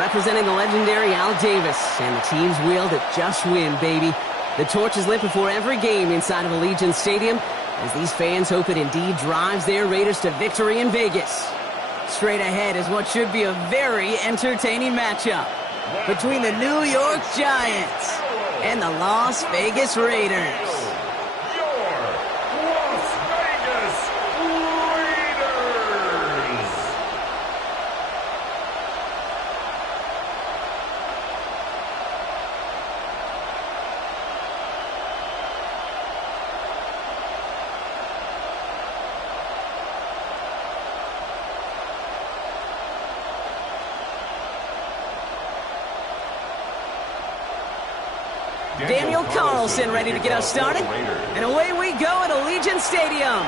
representing the legendary Al Davis. And the team's will to just win, baby. The torch is lit before every game inside of Allegiant Stadium, as these fans hope it indeed drives their Raiders to victory in Vegas. Straight ahead is what should be a very entertaining matchup between the New York Giants and the Las Vegas Raiders. Daniel Carlson ready to get us started. And away we go at Allegiant Stadium.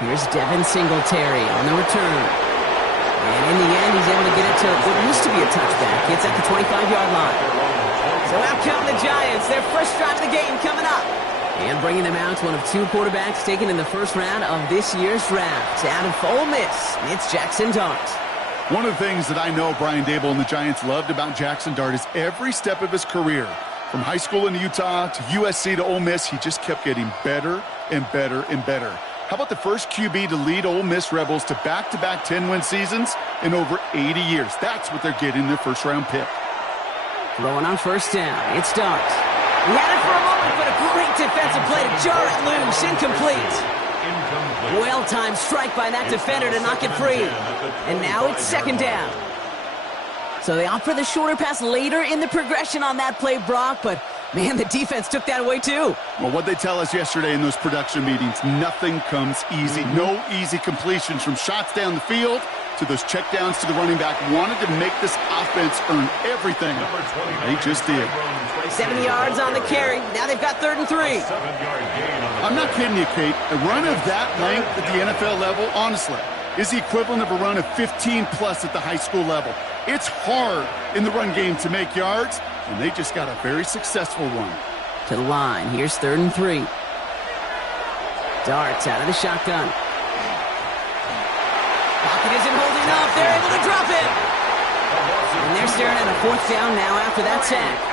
Here's Devin Singletary on the return. And in the end, he's able to get it to what used to be a touchback. It's at the 25-yard line. So out come the Giants. Their first drive of the game coming up. And bringing them out, one of two quarterbacks taken in the first round of this year's draft. Out of Ole Miss, it's Jackson Dart. One of the things that I know Brian Daboll and the Giants loved about Jackson Dart is every step of his career, from high school in Utah to USC to Ole Miss, he just kept getting better and better and better. How about the first QB to lead Ole Miss Rebels to back-to-back 10-win seasons in over 80 years? That's what they're getting their first-round pick. Throwing on first down, it's Dart. He had it for a moment, but a great defensive play to jar it loose, incomplete. Well-timed strike by that defender to knock it free. And now it's second down. So they opt for the shorter pass later in the progression on that play, Brock, but man, the defense took that away too. Well, what they tell us yesterday in those production meetings, nothing comes easy. No easy completions, from shots down the field to those checkdowns to the running back. Wanted to make this offense earn everything. They just did. 7 yards on the carry. Now they've got 3rd and 3. I'm not kidding you, Kate. A run of that length at the NFL level, honestly, is the equivalent of a run of 15-plus at the high school level. It's hard in the run game to make yards, and they just got a very successful one. To the line. Here's 3rd and 3. Darts out of the shotgun. Pocket isn't holding up. They're able to drop it. And they're staring at a 4th down now after that sack.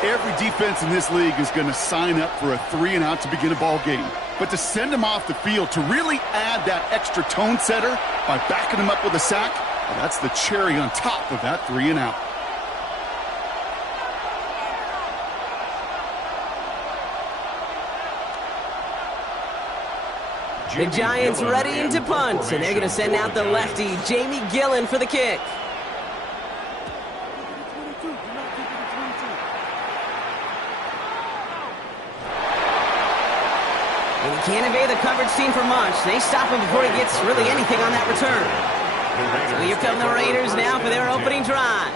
Every defense in this league is going to sign up for a 3-and-out to begin a ball game. But to send them off the field, to really add that extra tone setter by backing them up with a sack, well, that's the cherry on top of that 3-and-out. The Giants ready to punt, and they're going to send out the lefty, Jamie Gillen, for the kick. And he can't evade the coverage team for much. They stop him before he gets really anything on that return. So here come the Raiders now for their opening drive.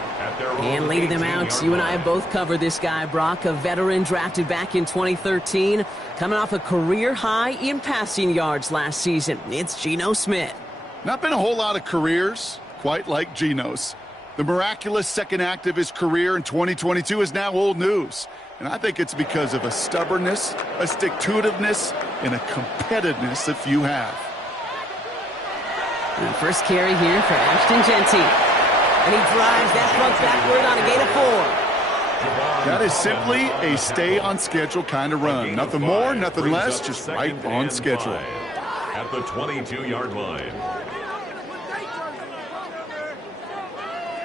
And leading them out, you and I have both covered this guy, Brock, a veteran drafted back in 2013, coming off a career high in passing yards last season. It's Geno Smith. Not been a whole lot of careers quite like Geno's. The miraculous second act of his career in 2022 is now old news. And I think it's because of a stubbornness, a stick-to-itiveness, and a competitiveness that few have. And first carry here for Ashton Jeanty. And he drives that front backward on a gain of 4. That is simply a stay-on-schedule kind of run. Nothing more, nothing less, just right on schedule. At the 22-yard line.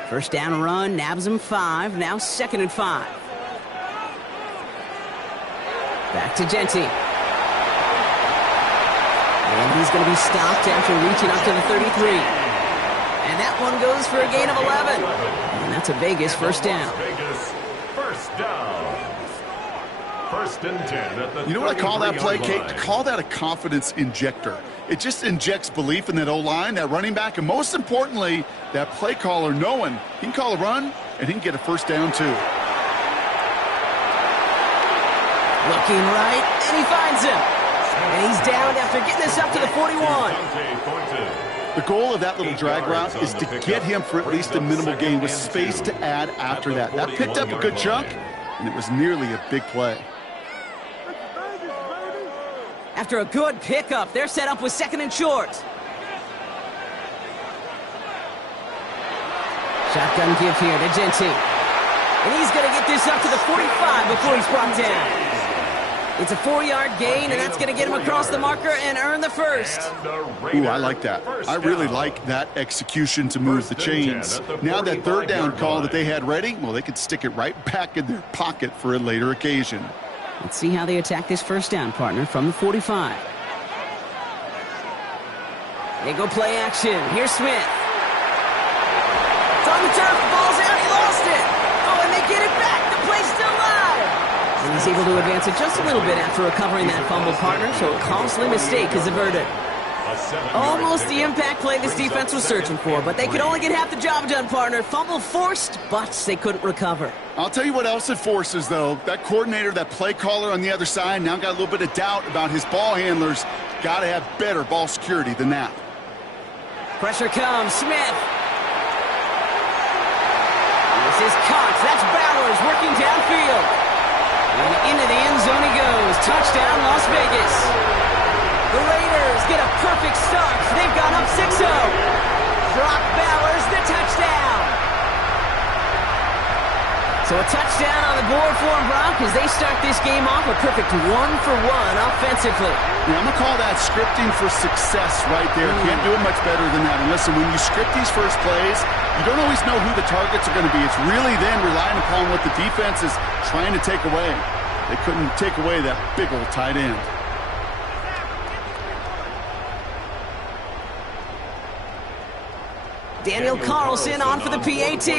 First down run, nabs him 5, now 2nd and 5. Back to Jeanty. And he's going to be stopped after reaching up to the 33. And that one goes for a gain of 11. And that's a Vegas first down. Vegas first down. 1st and 10 at the You know what I call that play, Kate? I call that a confidence injector. It just injects belief in that O-line, that running back, and most importantly, that play caller knowing he can call a run and he can get a first down too. Looking right, and he finds him. And he's down after getting this up to the 41. The goal of that little drag route is to get him for at least a minimal gain with space to add after that. That picked up a good chunk, and it was nearly a big play. After a good pickup, they're set up with 2nd and short. Shotgun give here to Jeanty. And he's going to get this up to the 45 before he's brought down. It's a 4-yard gain, and that's going to get him across the marker and earn the first. Ooh, I like that. I really like that execution to move the chains. Now that third down call that they had ready, well, they could stick it right back in their pocket for a later occasion. Let's see how they attack this first down, partner, from the 45. They go play action. Here's Smith. It's on the turf. The ball's out. He lost it. Oh, and they get it back. The play's still live. And he's able to advance it just a little bit after recovering that fumble, partner, so a costly mistake is averted. Almost the impact play this defense was searching for, but they could only get half the job done, partner. Fumble forced, but they couldn't recover. I'll tell you what else it forces, though. That coordinator, that play caller on the other side, now got a little bit of doubt about his ball handlers. Got to have better ball security than that. Pressure comes. Smith. This is Cox. That's Bowers working downfield. And into the end zone he goes. Touchdown, Las Vegas. The Raiders get a perfect start. They've gone up 6-0. Brock Bowers, the touchdown. So a touchdown on the board for him, Brock, as they start this game off a perfect 1-for-1 offensively. Yeah, I'm going to call that scripting for success right there. Can't do it much better than that. And listen, when you script these first plays, you don't always know who the targets are going to be. It's really then relying upon what the defense is trying to take away. They couldn't take away that big old tight end. Daniel Carlson on for the PAT.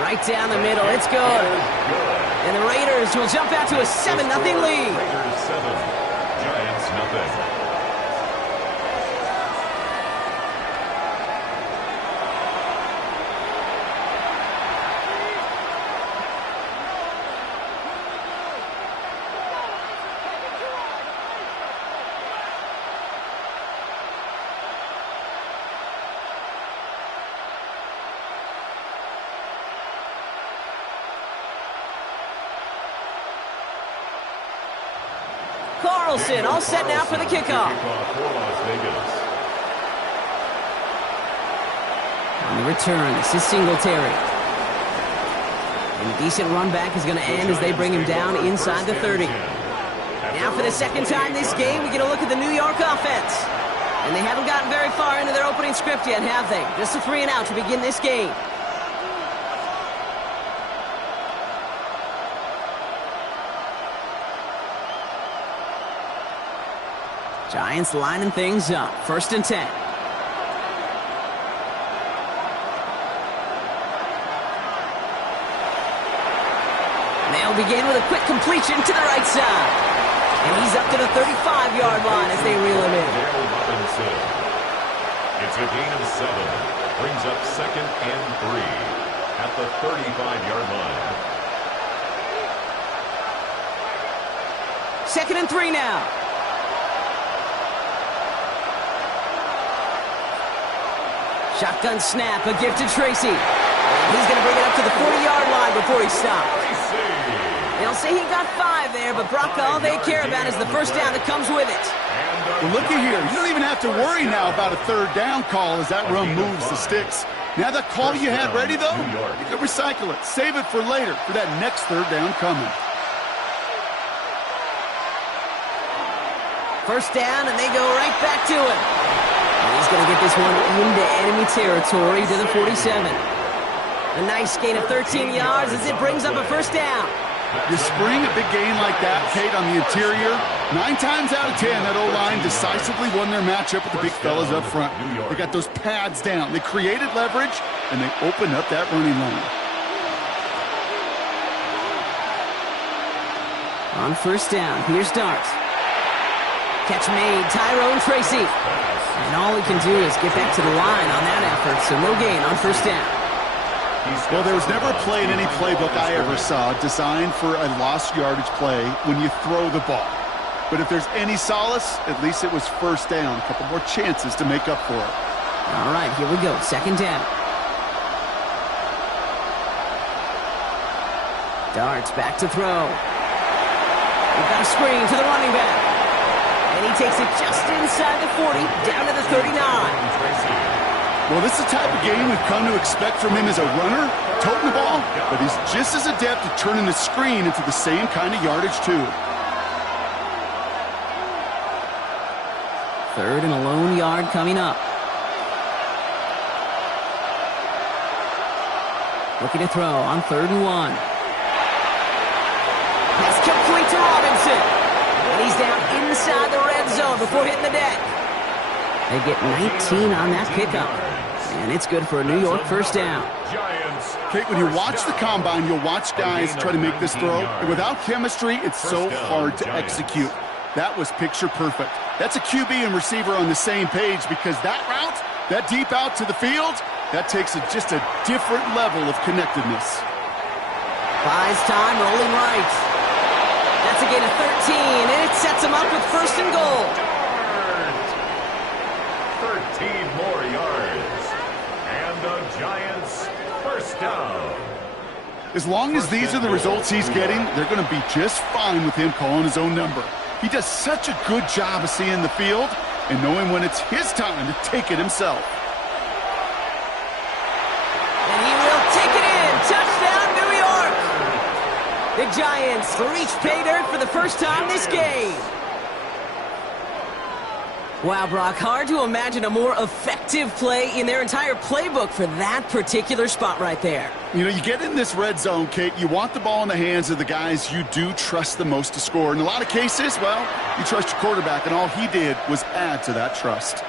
Right down the middle, it's good. And the Raiders will jump out to a 7-0 lead. Raiders 7, Giants nothing. Carlson all set now for the kickoff. On the return, this is Singletary. And a decent run back is going to end as they bring him down inside the 30. Now for the second time this game, we get a look at the New York offense. And they haven't gotten very far into their opening script yet, have they? Just a 3-and-out to begin this game. Giants lining things up. 1st and 10. They'll begin with a quick completion to the right side. And he's up to the 35-yard line as they reel him in. It's a gain of 7. Brings up 2nd and 3 at the 35-yard line. 2nd and 3 now. Shotgun snap, a gift to Tracy. And he's going to bring it up to the 40-yard line before he stops. They'll say he got 5 there, but Brock, all they care about is the first down that comes with it. Well, looky here. You don't even have to worry now about a third down call as that run moves the sticks. Now that call you had ready, though, you can recycle it. Save it for later for that next third down coming. First down, and they go right back to it. And he's going to get this one into enemy territory to the 47. A nice gain of 13 yards as it brings up a first down. You spring a big gain like that, Kate, on the interior. 9 times out of 10, that O-line decisively won their matchup with the big fellas up front. They got those pads down. They created leverage, and they opened up that running lane. On first down, here's Dart. Catch made, Tyrone Tracy. And all he can do is get back to the line on that effort, so no gain on first down. Well, there was never a play in any playbook I ever saw designed for a lost yardage play when you throw the ball. But if there's any solace, at least it was first down. A couple more chances to make up for it. All right, here we go. 2nd down. Darts back to throw. We've got a screen to the running back. And he takes it just inside the 40, down to the 39. Well, this is the type of game we've come to expect from him as a runner, toting the ball, but he's just as adept at turning the screen into the same kind of yardage, too. Third and a lone yard coming up. Looking to throw on 3rd and 1. Pass complete to Robinson. And he's down inside the red zone before hitting the deck. They get 19 on that pickup. And it's good for a New York first down. Kate, when you watch the combine, you'll watch guys try to make this throw. And without chemistry, it's so hard to execute. That was picture perfect. That's a QB and receiver on the same page because that route, that deep out to the field, that takes just a different level of connectedness. Buys time, rolling right. That's a gain of 13, and it sets him up with 1st and goal. 13 more yards. And the Giants first down. As long as these are the results he's getting, they're going to be just fine with him calling his own number. He does such a good job of seeing the field and knowing when it's his time to take it himself. And he will take it in. Touchdown, New York. The Giants reach pay dirt for the first time this game. Wow, Brock, hard to imagine a more effective play in their entire playbook for that particular spot right there. You know, you get in this red zone, Kate, you want the ball in the hands of the guys you do trust the most to score. In a lot of cases, well, you trust your quarterback, and all he did was add to that trust.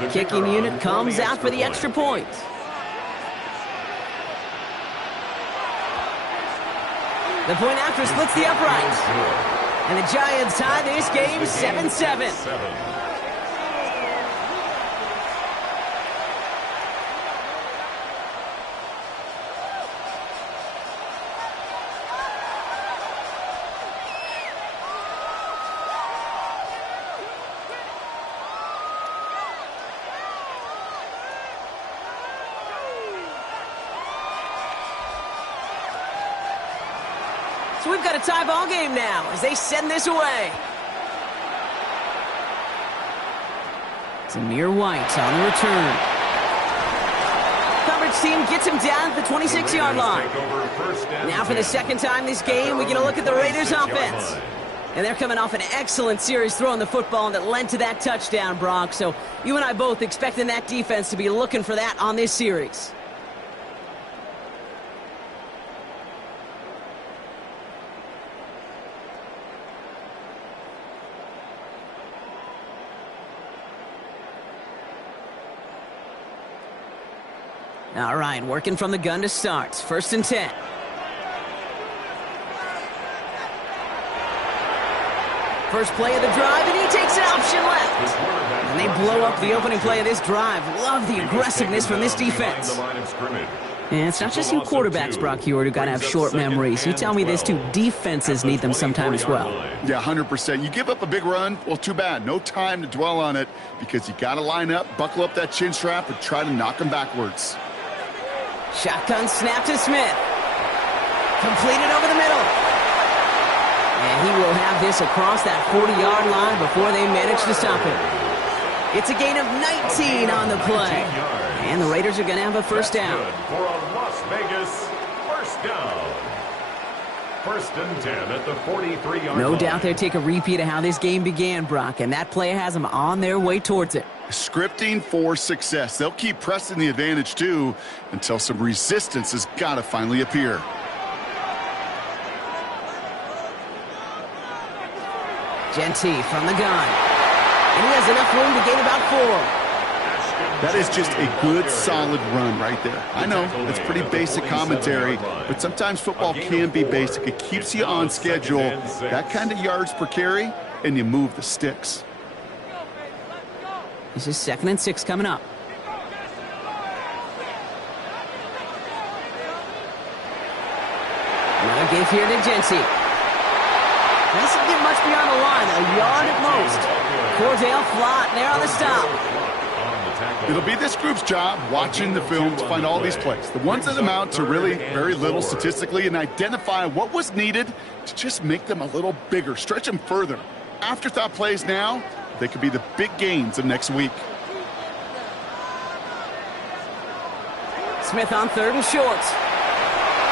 The Kicking unit comes out for the extra point. The point after splits the uprights. And the Giants tie this game 7-7. So we've got a tie ball game now as they send this away. Zamir White on the return. Coverage team gets him down at the 26-yard line. Now for the second time this game, we get a look at the Raiders offense. And they're coming off an excellent series throwing the football that led to that touchdown, Brock. So you and I both expecting that defense to be looking for that on this series. All right, working from the gun to start. 1st and 10. First play of the drive, and he takes an option left. And they blow up the opening play of this drive. Love the aggressiveness from this defense. And it's not just you quarterbacks, Brock Huard, who got to have short memories. You tell me this too, defenses need them sometime as well. Yeah, 100%. You give up a big run, well, too bad. No time to dwell on it because you got to line up, buckle up that chin strap, and try to knock them backwards. Shotgun snap to Smith. Completed over the middle. And he will have this across that 40-yard line before they manage to stop him. It's a gain of 19 on the play. And the Raiders are going to have a first down. For a Las Vegas first down. 1st and 10 at the 43-yard line. No doubt they'll take a repeat of how this game began, Brock, and that play has them on their way towards it. Scripting for success. They'll keep pressing the advantage, too, until some resistance has got to finally appear. Genty from the gun. And he has enough room to gain about 4. That is just a good, solid run right there. I know, it's pretty basic commentary, but sometimes football can be basic. It keeps you on schedule, that kind of yards per carry, and you move the sticks. This is 2nd and 6 coming up. Another give here to Genty. Doesn't get much beyond the line, a yard at most. Cordell Flott there on the stop. It'll be this group's job watching the film to find all these plays, the ones that amount to really very little statistically, and identify what was needed to just make them a little bigger, stretch them further. Afterthought plays now, they could be the big gains of next week. Smith on 3rd and short.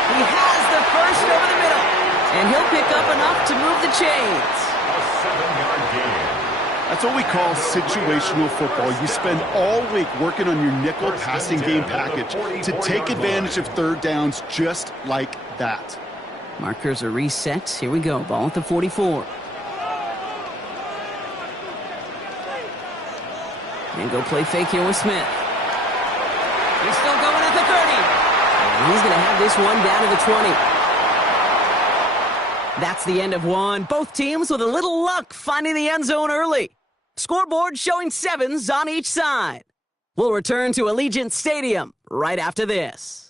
He has the first over the middle, and he'll pick up enough to move the chains. A 7-yard gain. That's what we call situational football. You spend all week working on your nickel passing game package to take advantage of third downs just like that. Markers are reset. Here we go. Ball at the 44. And go play fake here with Smith. He's still going at the 30. And he's going to have this one down to the 20. That's the end of one. Both teams with a little luck finding the end zone early. Scoreboard showing 7s on each side. We'll return to Allegiant Stadium right after this.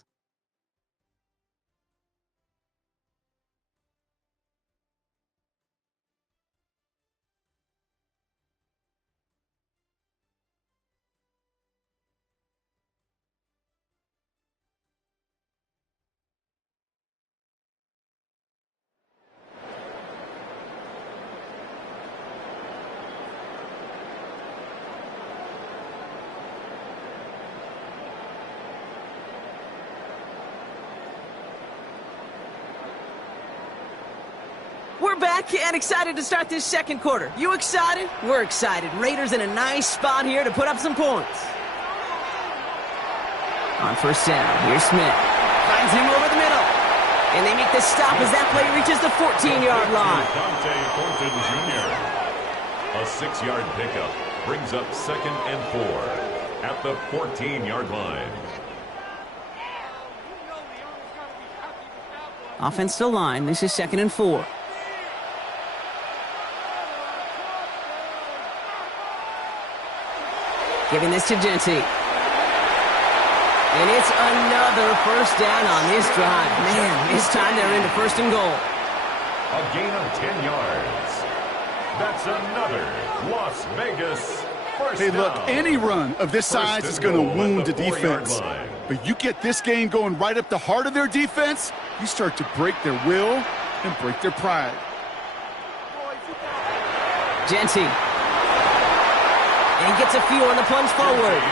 We're back and excited to start this second quarter. You excited? We're excited. Raiders in a nice spot here to put up some points. On first down, here's Smith. Finds him over the middle. And they make the stop as that play reaches the 14-yard line. Dante Thornton Jr. A 6-yard pickup brings up 2nd and 4 at the 14-yard line. Offense to line. This is 2nd and 4. Giving this to Jeanty. And it's another first down on this drive. Man, this time they're into 1st and goal. A gain of 10 yards. That's another Las Vegas first Hey, look, down. any run of this size is going to wound the defense. But you get this game going right up the heart of their defense, you start to break their will and break their pride. Jeanty. And he gets a few on the plunge forward.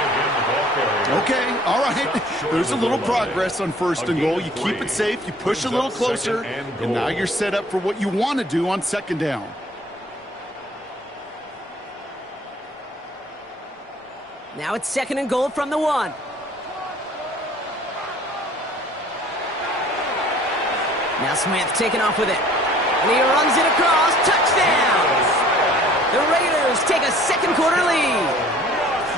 Okay, all right. There's a little progress on 1st and goal. You keep it safe, you push a little closer, and now you're set up for what you want to do on 2nd down. Now it's 2nd and goal from the 1. Now Smith taking off with it. And he runs it across. Touchdown! The Raiders take a second quarter lead.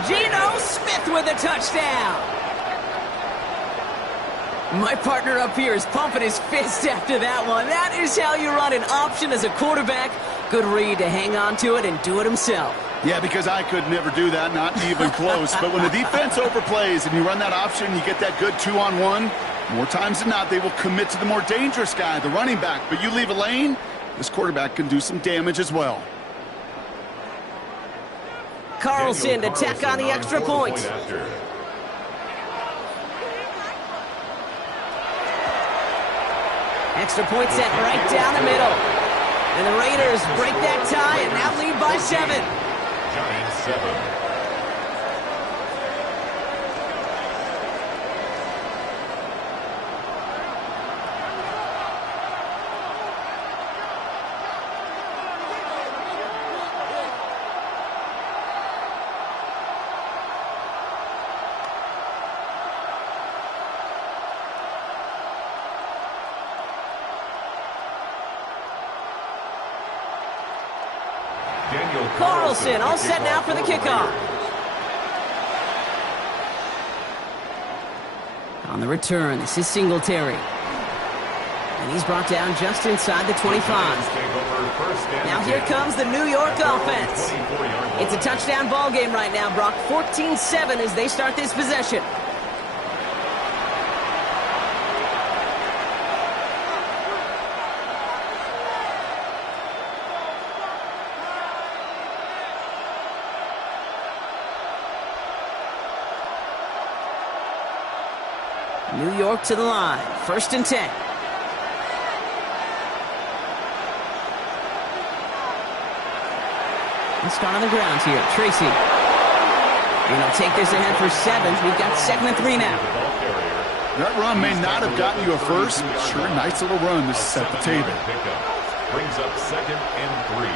Geno Smith with a touchdown. My partner up here is pumping his fist after that one. That is how you run an option as a quarterback. Good read to hang on to it and do it himself. Yeah, because I could never do that, not even close. But when the defense overplays and you run that option, you get that good 2-on-1, more times than not, they will commit to the more dangerous guy, the running back. But you leave a lane, this quarterback can do some damage as well. Carlson to tack on the extra point. Extra point set right down the middle. And the Raiders break that tie and now lead by 7. Giants 7. Carlson all set now for the kickoff. On the return, this is Singletary. And he's brought down just inside the 25. Now here comes the New York offense. It's a touchdown ball game right now, Brock. 14-7 as they start this possession. New York to the line. 1st and 10. Let's start on the ground here. Tracy. And he'll take this ahead for 7. We've got 2nd and 3 now. That run may not have gotten you a first, but sure, nice little run to set the table. Brings up 2nd and 3.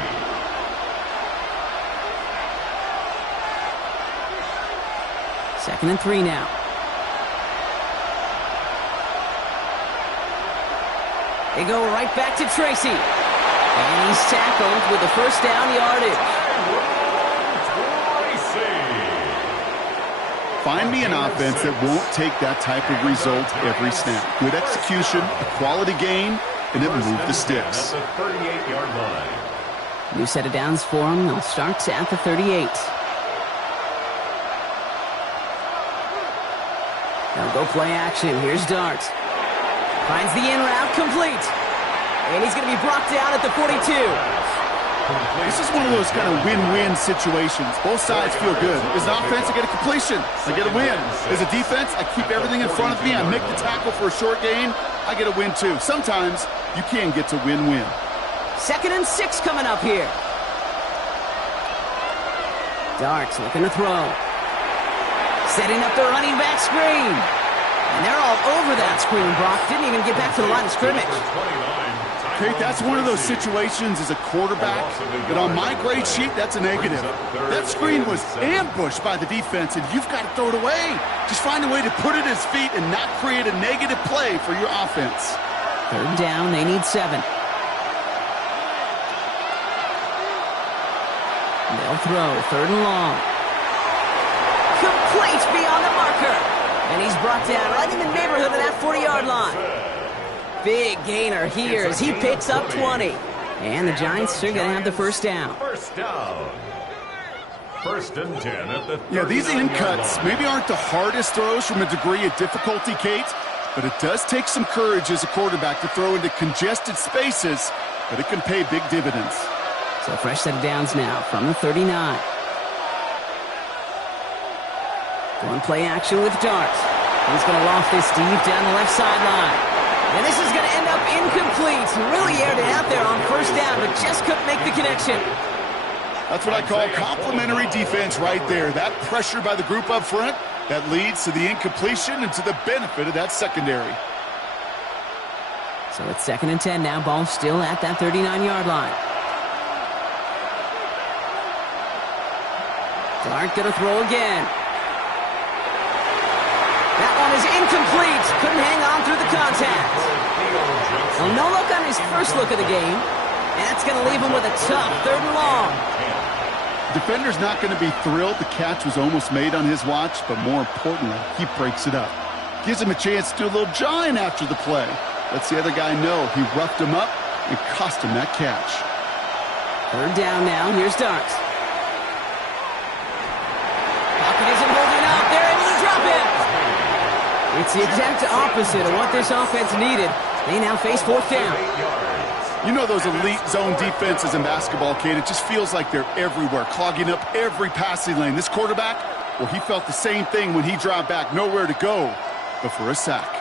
2nd and 3 now. They go right back to Tracy. And he's tackled with the 1st down yardage. Find me an offense that won't take that type of result every snap. Good execution, a quality game, and it moved the sticks. At the 38-yard line. New set of downs for him. They'll start at the 38. They'll go play action. Here's Dart. Finds the in route complete. And he's going to be brought down at the 42. This is one of those kind of win-win situations. Both sides feel good. As an offense, I get a completion. I get a win. As a defense, I keep everything in front of me. I make the tackle for a short gain. I get a win, too. Sometimes you can get to win-win. 2nd and 6 coming up here. Darts looking to throw. Setting up the running back screen. And they're all over that screen, Brock. Didn't even get back to the line of scrimmage. Okay, that's one of those situations as a quarterback that on my grade sheet, that's a negative. That screen was ambushed by the defense, and you've got to throw it away. Just find a way to put it at his feet and not create a negative play for your offense. 3rd down, they need 7. They'll throw 3rd and long. Complete beyond the marker. And he's brought down right in the neighborhood of that 40-yard line. Big gainer here as he picks up 20. And the Giants are going to have the 1st down. 1st down. 1st and 10 at the 39-yard Yeah, these in cuts maybe aren't the hardest throws from a degree of difficulty, Kate, but it does take some courage as a quarterback to throw into congested spaces, but it can pay big dividends. So fresh set of downs now from the 39. Going play action with Dart. He's going to loft this deep down the left sideline. And this is going to end up incomplete. Really aired it out there on 1st down, but just couldn't make the connection. That's what I call complimentary defense right there. That pressure by the group up front, that leads to the incompletion and to the benefit of that secondary. So it's 2nd and 10 now. Ball still at that 39-yard line. Dart going to throw again. That one is incomplete. Couldn't hang on through the contact. Well, no look on his first look of the game. And that's going to leave him with a tough 3rd and long. Defender's not going to be thrilled the catch was almost made on his watch, but more importantly, he breaks it up. Gives him a chance to do a little jawing after the play. Lets the other guy know he roughed him up and cost him that catch. 3rd down now. Here's Dart. Pocket isn't holding up. They're able to drop it. It's the exact opposite of what this offense needed. They now face 4th down. You know those elite zone defenses in basketball, Kate, it just feels like they're everywhere, clogging up every passing lane. This quarterback, well, he felt the same thing when he dropped back, nowhere to go but for a sack.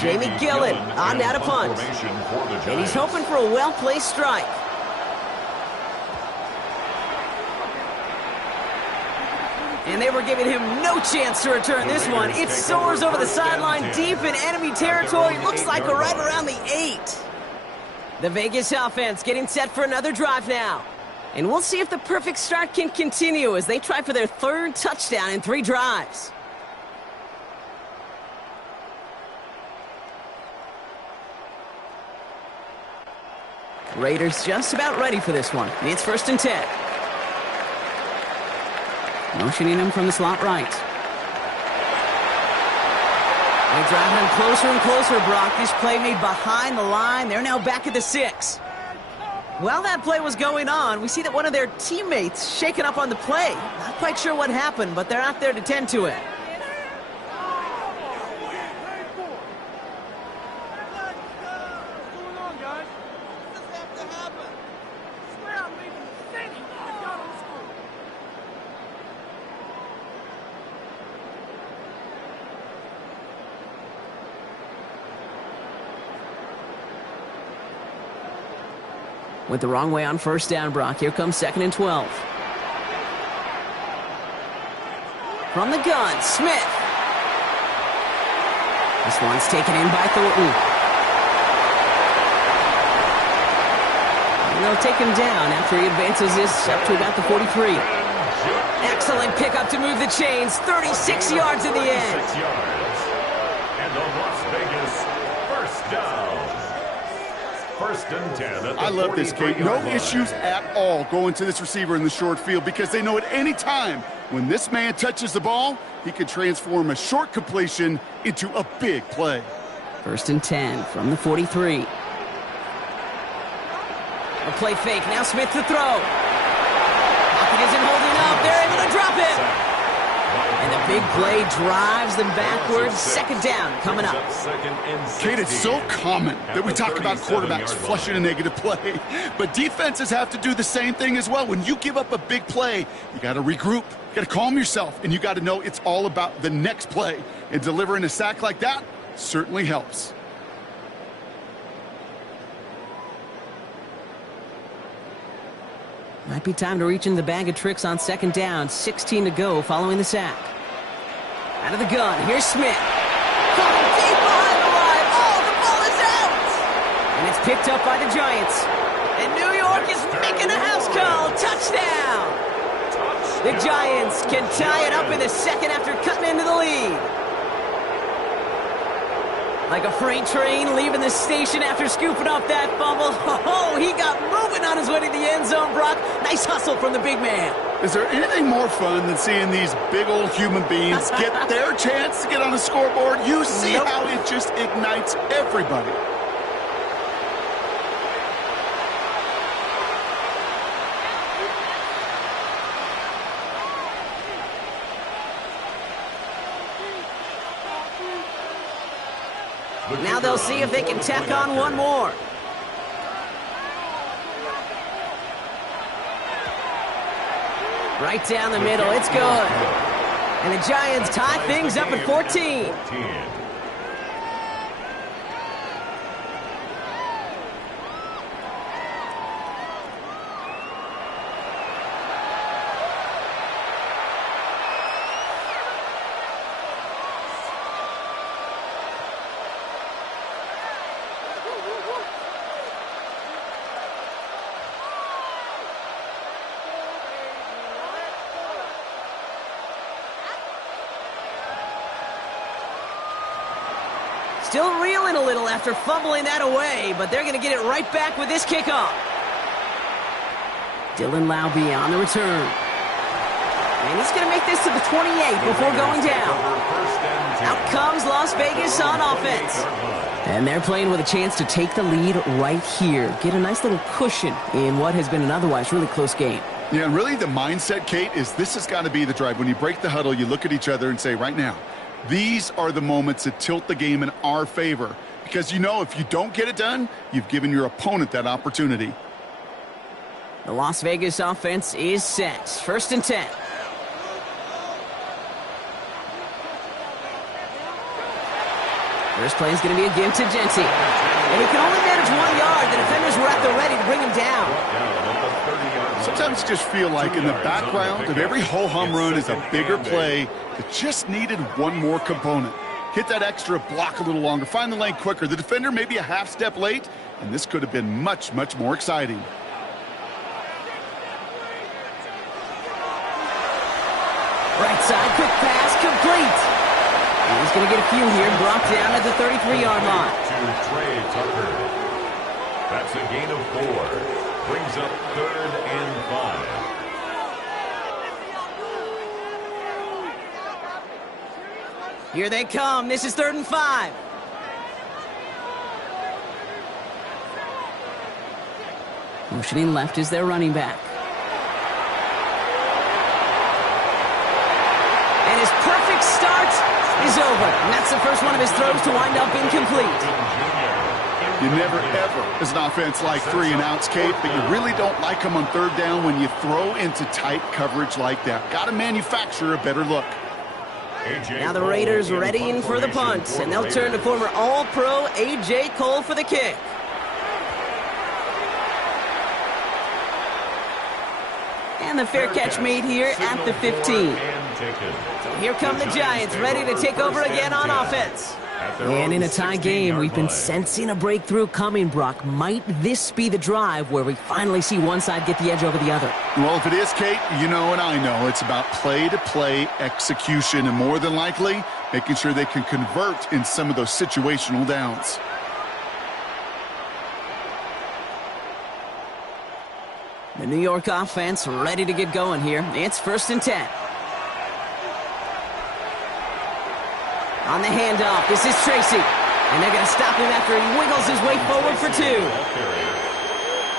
Jamie Gillen on that a punt. And he's hoping for a well-placed strike. And they were giving him no chance to return this one. It soars over the sideline deep in enemy territory. Looks like right around the 8. The Vegas offense getting set for another drive now. And we'll see if the perfect start can continue as they try for their 3rd touchdown in 3 drives. Raiders just about ready for this one. It's 1st and 10. Motioning him from the slot right. They're driving him closer and closer, Brock. This play made behind the line. They're now back at the 6. While that play was going on, we see that one of their teammates shaken up on the play. Not quite sure what happened, but they're out there to tend to it. Went the wrong way on first down, Brock. Here comes 2nd and 12. From the gun, Smith. This one's taken in by Thornton. And they'll take him down after he advances this up to about the 43. Excellent pickup to move the chains. 36 yards in the end. 36 yards. And the Las Vegas first down. 1st and 10 at the I love this, Kate. No issues at all going to this receiver in the short field because they know at any time when this man touches the ball, he can transform a short completion into a big play. 1st and 10 from the 43. A play fake. Now Smith to throw. Pocket isn't holding up. They're able to drop it. And the big play drives them backwards. 2nd down coming up. Kate, it's so common that we talk about quarterbacks flushing a negative play, but defenses have to do the same thing as well. When you give up a big play, you got to regroup, you got to calm yourself, and you got to know it's all about the next play. And delivering a sack like that certainly helps. Might be time to reach in the bag of tricks on 2nd down. 16 to go following the sack. Out of the gun, here's Smith. Coming deep behind the line. Oh, the ball is out! And it's picked up by the Giants. And New York is making a house call. Touchdown! The Giants can tie it up in the 2nd after cutting into the lead. Like a freight train leaving the station after scooping up that fumble. Oh, he got moving on his way to the end zone, Brock. Nice hustle from the big man. Is there anything more fun than seeing these big old human beings get their chance to get on the scoreboard? You see how it just ignites everybody. Now they'll see if they can tack on one more. Right down the middle, it's good. And the Giants tie things up at 14. Still reeling a little after fumbling that away, but they're going to get it right back with this kickoff. Dylan Laube on the return. And he's going to make this to the 28 before going down. Out comes Las Vegas on offense. And they're playing with a chance to take the lead right here. Get a nice little cushion in what has been an otherwise really close game. Yeah, and really the mindset, Kate, is this has got to be the drive. When you break the huddle, you look at each other and say, right now, these are the moments that tilt the game in our favor. Because you know if you don't get it done, you've given your opponent that opportunity. The Las Vegas offense is set. 1st and 10. First play is going to be a give to Jeanty. And he can only manage 1 yard. The defenders were at the ready to bring him down. Sometimes you just feel like in the background of every ho-hum run is a bigger play that just needed one more component. Hit that extra block a little longer, find the lane quicker. The defender may be a half step late, and this could have been much, much more exciting. Right side, quick pass, complete. And he's going to get a few here, brought down at the 33-yard line. To Trey Tucker. That's a gain of 4. Brings up 3rd and 5. Here they come. This is 3rd and 5. Motioning left is their running back. And his perfect start is over. And that's the first one of his throws to wind up incomplete. You never, ever, as an offense, like 3-and-outs, Kate, but you really don't like them on third down when you throw into tight coverage like that. Got to manufacture a better look. Now the Raiders readying for the punt, and they'll turn to former All-Pro A.J. Cole for the kick. And the fair catch made here at the 15. So here come the Giants, ready to take over again on offense. And in a tie game, we've been sensing a breakthrough coming, Brock. Might this be the drive where we finally see one side get the edge over the other? Well, if it is, Kate, you know and I know it's about play-to-play execution, and more than likely, making sure they can convert in some of those situational downs. The New York offense ready to get going here. It's 1st and 10. On the handoff, this is Tracy. And they're going to stop him after he wiggles his way forward for 2.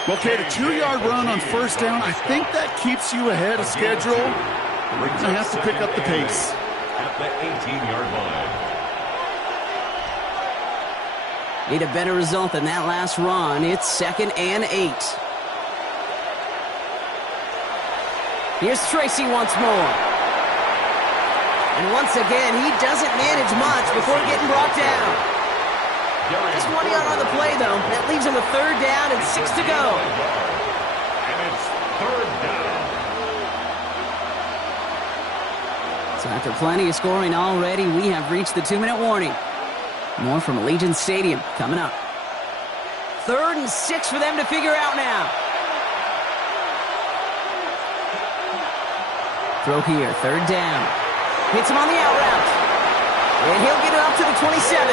Well, Kate, a 2-yard run on 1st down, I think that keeps you ahead of schedule. You're going to have to pick up the pace. At the 18-yard line. Need a better result than that last run. It's 2nd and 8. Here's Tracy once more. And once again, he doesn't manage much before getting brought down. Just 1 yard on the play, though. That leaves him with 3rd down and 6 to go. And it's 3rd down. So after plenty of scoring already, we have reached the 2-minute warning. More from Allegiant Stadium coming up. 3rd and 6 for them to figure out now. Throw here, 3rd down. Hits him on the out route. And he'll get it up to the 27.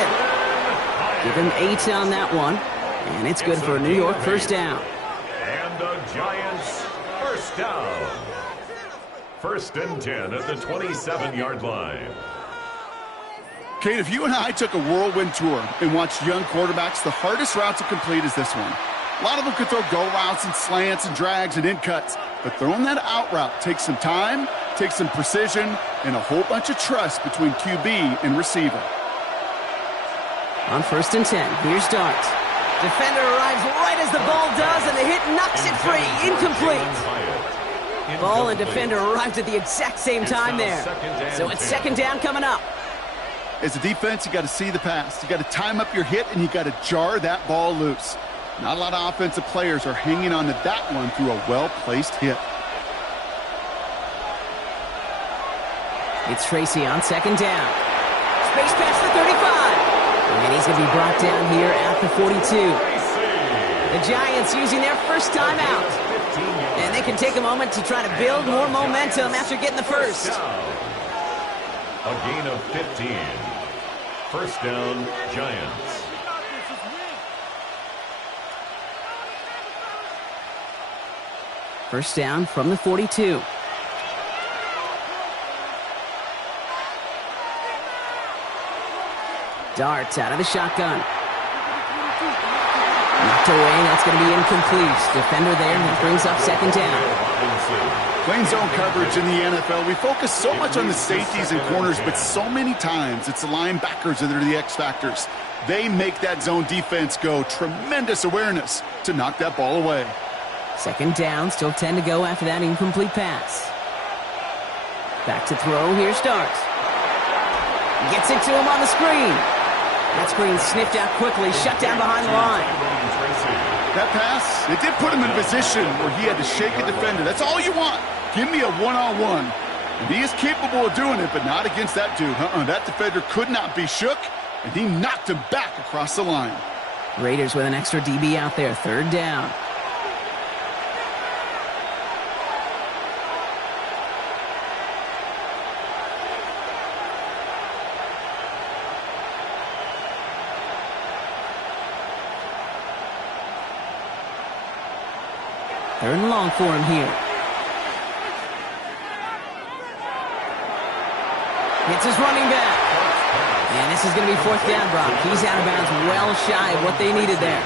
Give him 8 on that one. And it's good for a New York 1st down. And the Giants 1st down. 1st and 10 at the 27-yard line. Kate, if you and I took a whirlwind tour and watched young quarterbacks, the hardest route to complete is this one. A lot of them could throw go routes and slants and drags and in cuts, but throwing that out route takes some time, takes some precision, and a whole bunch of trust between QB and receiver. On 1st and 10, here's Dart. Defender arrives right as the ball does, and the hit knocks it free. Incomplete. Ball and defender arrived at the exact same time there. So it's 2nd down coming up. As a defense, you got to see the pass. You got to time up your hit, and you got to jar that ball loose. Not a lot of offensive players are hanging on to that one through a well-placed hit. It's Tracy on 2nd down. Space past the 35. And he's going to be brought down here at the 42. The Giants using their first timeout. And they can take a moment to try to build more momentum after getting the first. A gain of 15. 1st down, Giants. First down from the 42. Dart out of the shotgun. Knocked away, that's going to be incomplete. Defender there, that brings up 2nd down. Playing zone coverage in the NFL, we focus so much on the safeties and corners, but so many times it's the linebackers that are the X factors. They make that zone defense go. Tremendous awareness to knock that ball away. 2nd down, still 10 to go after that incomplete pass. Back to throw, here's Dart. Gets it to him on the screen. That screen sniffed out quickly, shut down behind the line. That pass, it did put him in a position where he had to shake a defender. That's all you want. Give me a one-on-one. And he is capable of doing it, but not against that dude. That defender could not be shook, and he knocked him back across the line. Raiders with an extra DB out there, 3rd down. Third and long for him here. It's his running back. And this is going to be 4th down, Brock. He's out of bounds well shy of what they needed there.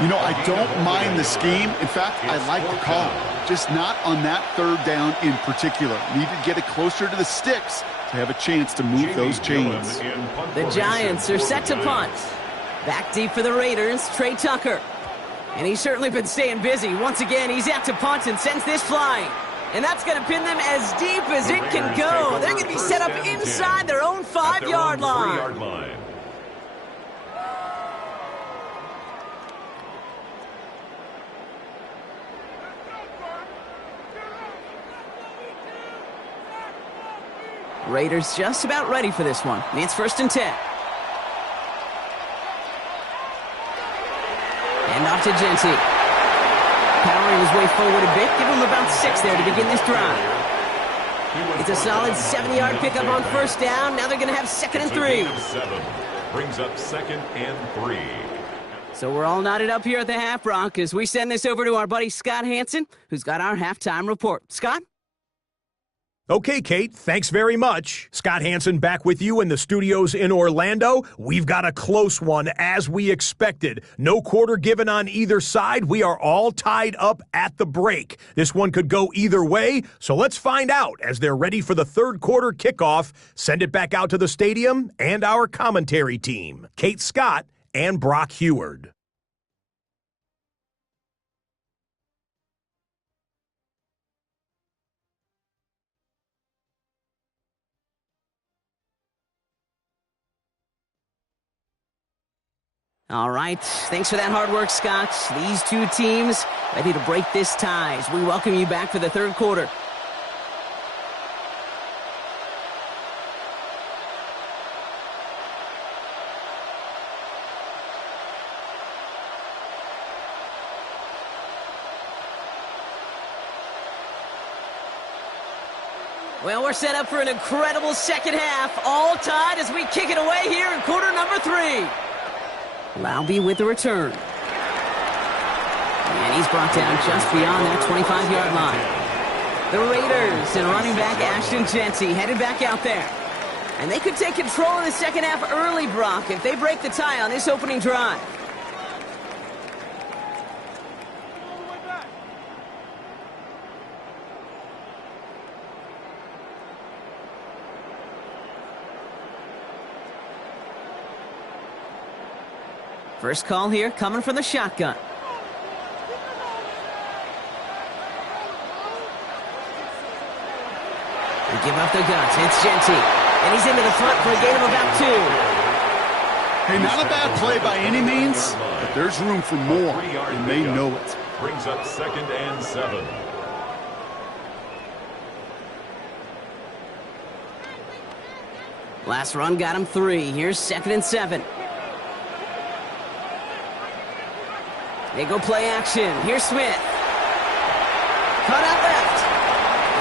You know, I don't mind the scheme. In fact, I like the call. Just not on that third down in particular. Need to get it closer to the sticks to have a chance to move those chains. The Giants are set to punt. Back deep for the Raiders, Trey Tucker. And he's certainly been staying busy. Once again, he's out to punt and sends this flying. And that's going to pin them as deep as it can go. They're going to be set up inside their own 5-yard line. Raiders just about ready for this one. It's 1st and 10. And off to Genty. Powering his way forward a bit. Give him about 6 there to begin this drive. It's a solid 7-yard pickup on 1st down. Now they're going to have 2nd and 3. Brings up 2nd and 3. So we're all knotted up here at the half, Brock, as we send this over to our buddy Scott Hanson, who's got our halftime report. Scott? Okay, Kate, thanks very much. Scott Hanson back with you in the studios in Orlando. We've got a close one, as we expected. No quarter given on either side. We are all tied up at the break. This one could go either way, so let's find out as they're ready for the third quarter kickoff. Send it back out to the stadium and our commentary team, Kate Scott and Brock Heward. All right, thanks for that hard work, Scott. These two teams ready to break this tie as we welcome you back for the third quarter. Well, we're set up for an incredible second half, all tied as we kick it away here in quarter number 3. Laube with the return. And he's brought down just beyond that 25-yard line. The Raiders and running back Ashton Genty headed back out there. And they could take control in the second half early, Brock, if they break the tie on this opening drive. First call here coming from the shotgun. They give up the guts. It's Genty. And he's into the front for a gain of about 2. Hey, not a bad play by any means, but there's room for more, and they know it. Brings up 2nd and 7. Last run got him 3. Here's 2nd and 7. They go play action. Here's Smith. Cut out left.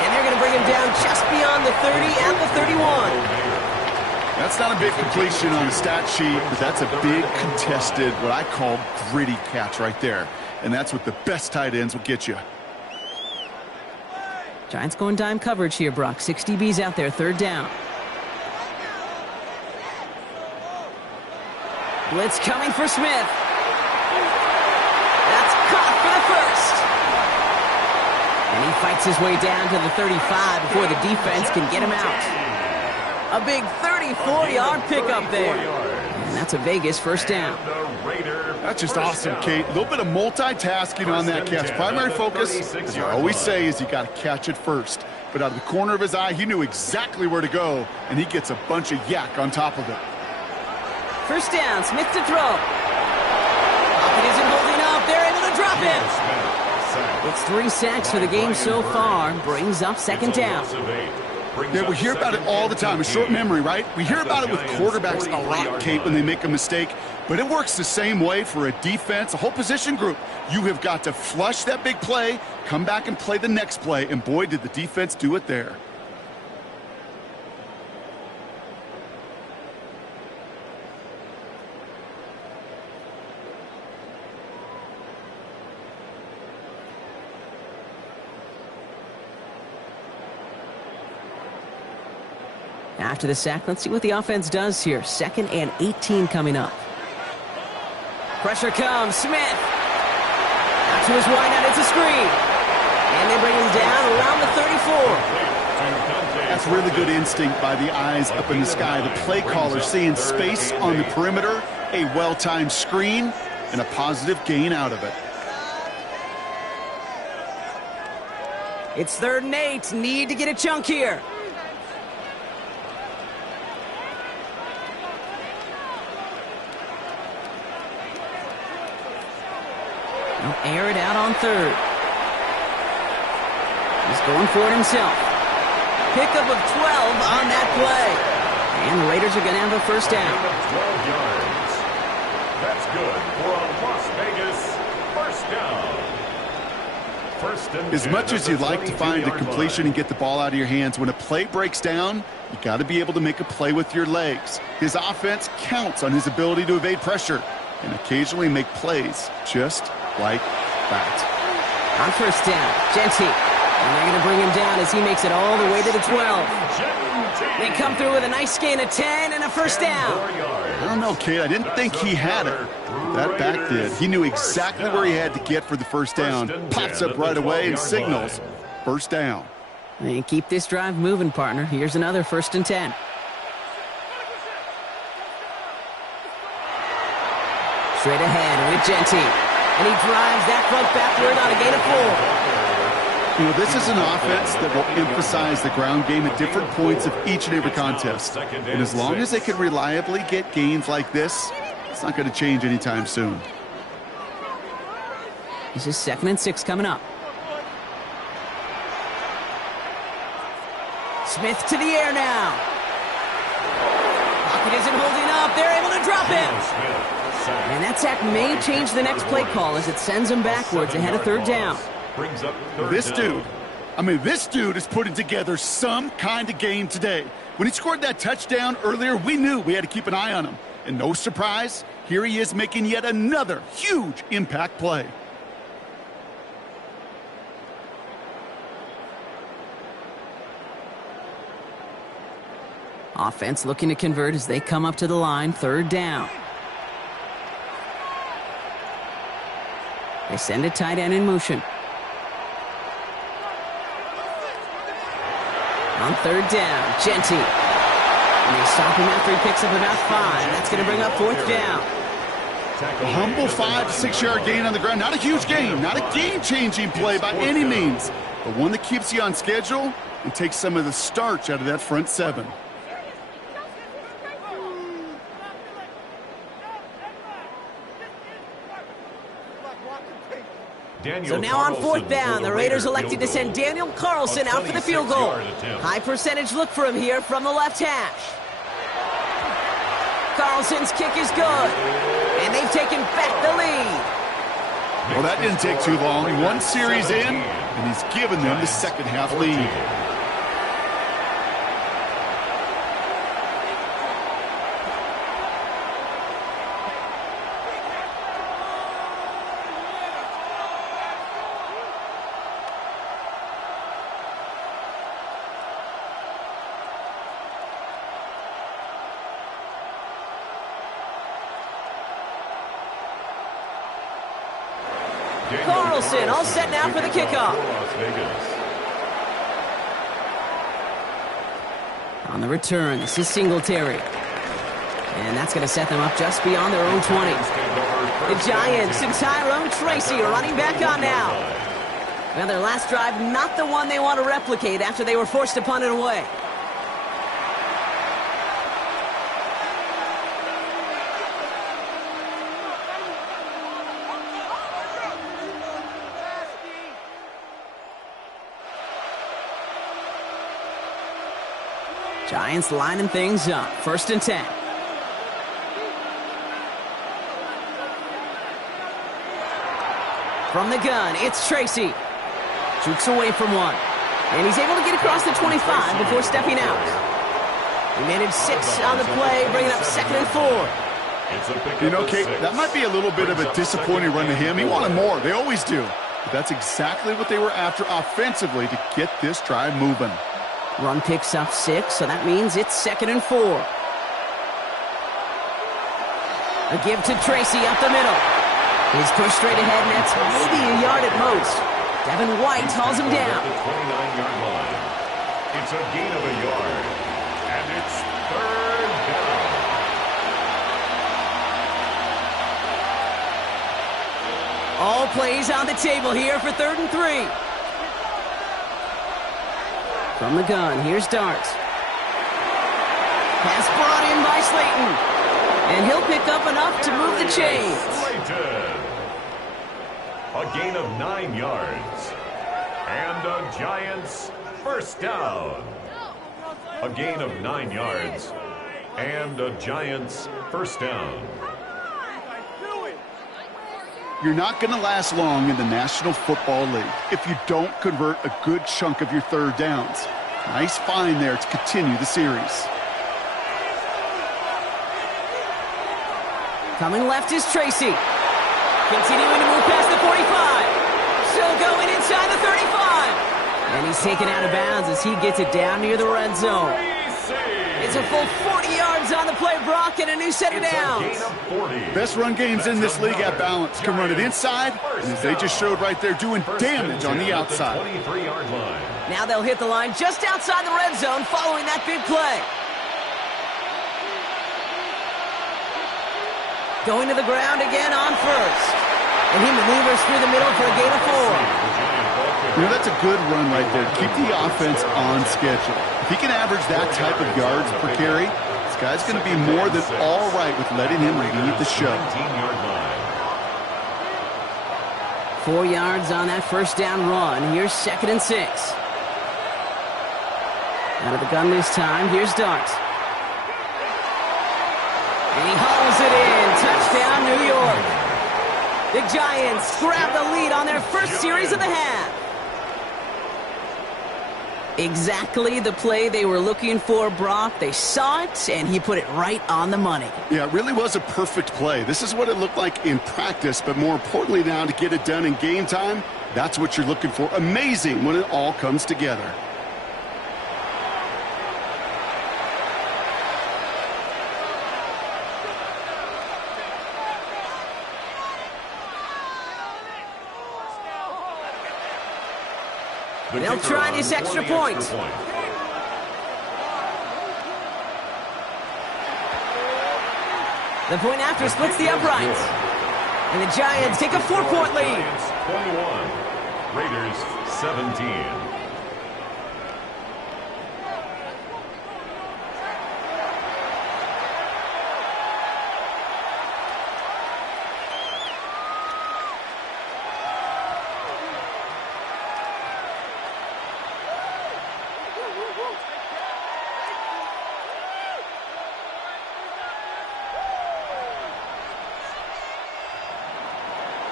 And they're going to bring him down just beyond the 30 at the 31. That's not a big completion on the stat sheet, but that's a big contested, what I call gritty catch right there. And that's what the best tight ends will get you. Giants going dime coverage here, Brock. 6 DBs out there, 3rd down. Blitz coming for Smith. That's caught for the first. And he fights his way down to the 35 before the defense can get him out. A big 34-yard pickup there. And that's a Vegas 1st down. That's just awesome, Kate. A little bit of multitasking on that catch. Primary focus, as I always say, is you got to catch it first. But out of the corner of his eye, he knew exactly where to go, and he gets a bunch of yak on top of it. 1st down, Smith to throw. Pocket isn't holding up. They're able to drop him. It's 3 sacks for the game so far. Brings up 2nd down. Yeah, we hear about it all the time. A short memory, right? We hear about it with quarterbacks a lot, Kate, when they make a mistake. But it works the same way for a defense, a whole position group. You have got to flush that big play, come back and play the next play, and boy, did the defense do it there. After the sack, let's see what the offense does here. 2nd and 18 coming up. Pressure comes. Smith to his wideout. It's a screen. And they bring him down around the 34. That's really good instinct by the eyes up in the sky. The play caller seeing space on the perimeter, a well-timed screen, and a positive gain out of it. It's 3rd and 8. Need to get a chunk here. He'll air it out on 3rd. He's going for it himself. Pickup of 12 on that play. And the Raiders are going to have a first down. 12 yards. That's good for a Las Vegas first down. First and As 10 much as at the you'd like to find a 22-yard completion line. and get the ball out of your hands, when a play breaks down, you got to be able to make a play with your legs. His offense counts on his ability to evade pressure and occasionally make plays just like that. On first down, Genty. And they're going to bring him down as he makes it all the way to the 12. They come through with a nice gain of 10 and a first down. I don't know, Kate. I didn't think he had it. That back did. He knew exactly where he had to get for the first down. Pops up right away and signals first down. And keep this drive moving, partner. Here's another 1st and 10. Straight ahead with Genty. And he drives that front backward on a gain of 4. You know, this is an offense that will emphasize the ground game at different points of each and every contest. And as long as they can reliably get gains like this, it's not going to change anytime soon. This is 2nd and 6 coming up. Smith to the air now. Pocket isn't holding up. They're able to drop him. And that sack may change the next play call as it sends him backwards ahead of 3rd down. Brings up This dude is putting together some kind of game today. When he scored that touchdown earlier, we knew we had to keep an eye on him. And no surprise, here he is making yet another huge impact play. Offense looking to convert as they come up to the line, 3rd down. They send a tight end in motion. On 3rd down, Genty. And they stop him after he picks up about 5. That's going to bring up 4th down. A humble 5 to 6 yard gain on the ground. Not a huge gain, not a game-changing play by any means, but one that keeps you on schedule and takes some of the starch out of that front 7. So now on 4th down, the Raiders elected to send Daniel Carlson out for the field goal. High percentage look for him here from the left hash. Carlson's kick is good, and they've taken back the lead. Well, that didn't take too long. One series in, and he's given them the second half lead. Carlson all set now for the kickoff. On the return, this is Singletary. And that's going to set them up just beyond their own 20. The Giants and Tyrone Tracy are running back on now. Now their last drive, not the one they want to replicate after they were forced to punt it away. Giants lining things up. 1st and 10. From the gun, it's Tracy. Jukes away from one. And he's able to get across the 25 before stepping out. He managed 6 on the play, bringing up 2nd and 4. You know, Kate, that might be a little bit of a disappointing run to him. He wanted more. They always do. But that's exactly what they were after offensively to get this drive moving. Run picks up 6, so that means it's 2nd and 4. A give to Tracy up the middle. He's pushed straight ahead, and that's maybe a yard at most. Devin White hauls him down. The 29-yard line. It's a gain of a yard. And it's third down. All plays on the table here for 3rd and 3. From the gun, here's Darts. Pass brought in by Slayton. And he'll pick up enough to move the chains. Slayton. A gain of 9 yards. And a Giants first down. A gain of 9 yards. And a Giants first down. You're not going to last long in the National Football League if you don't convert a good chunk of your third downs. Nice find there to continue the series. Coming left is Tracy. Continuing to move past the 45. Still going inside the 35. And he's taken out of bounds as he gets it down near the red zone. It's a full 40 yards on the play, Brock, and a new set of downs. Best run games in this league at balance. Can run it inside, and as they just showed right there, doing damage on the outside. Now they'll hit the line just outside the red zone following that big play. Going to the ground again on first. And he maneuvers through the middle for a gain of 4. You know, that's a good run right there. Keep the offense on schedule. If he can average that type of yards per carry, this guy's going to be more than all right with letting him lead the show. 4 yards on that first down run. Here's 2nd and 6. Out of the gun this time, here's Darts. And he hauls it in. Touchdown, New York. The Giants grab the lead on their first series of the half. Exactly the play they were looking for, Brock. They saw it, and he put it right on the money. Yeah, it really was a perfect play. This is what it looked like in practice, but more importantly now to get it done in game time, that's what you're looking for. Amazing when it all comes together. They'll try this extra point. The point after splits the uprights. And the Giants take a 4-point lead. 21, Raiders 17.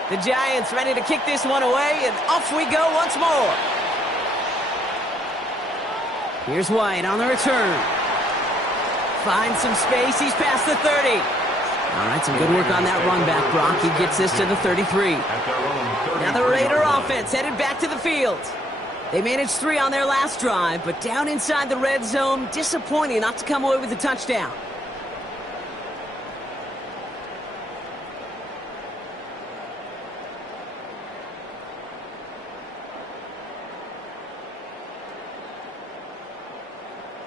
The Giants ready to kick this one away, and off we go once more. Here's White on the return. Finds some space. He's past the 30. All right, some good work on that run back, Brock. He gets this to the 33. Now the Raider offense headed back to the field. They managed 3 on their last drive, but down inside the red zone, disappointing not to come away with a touchdown.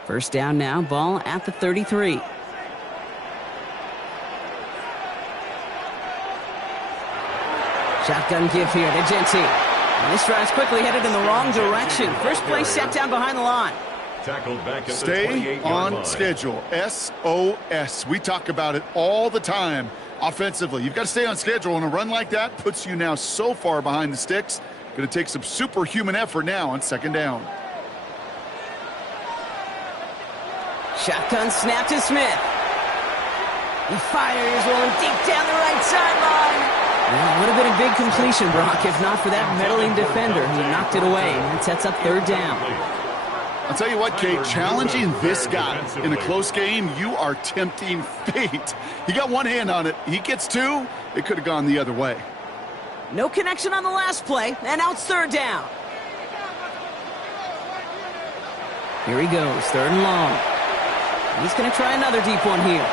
First down now, ball at the 33. Shotgun give here to Genty. And this drive's quickly headed in the wrong direction. First play set down behind the line. Tackled back at Stay on schedule. SOS. We talk about it all the time offensively. You've got to stay on schedule, and a run like that puts you now so far behind the sticks. Going to take some superhuman effort now on second down. Shotgun snap to Smith. He fires one deep down the right sideline. Well, it would have been a big completion, Brock, if not for that meddling defender who knocked it away. And it sets up third down. I'll tell you what, Kate, challenging this guy in a close game, you are tempting fate. He got one hand on it. He gets 2. It could have gone the other way. No connection on the last play, and now it's third down. Here he goes, third and long. He's going to try another deep one here.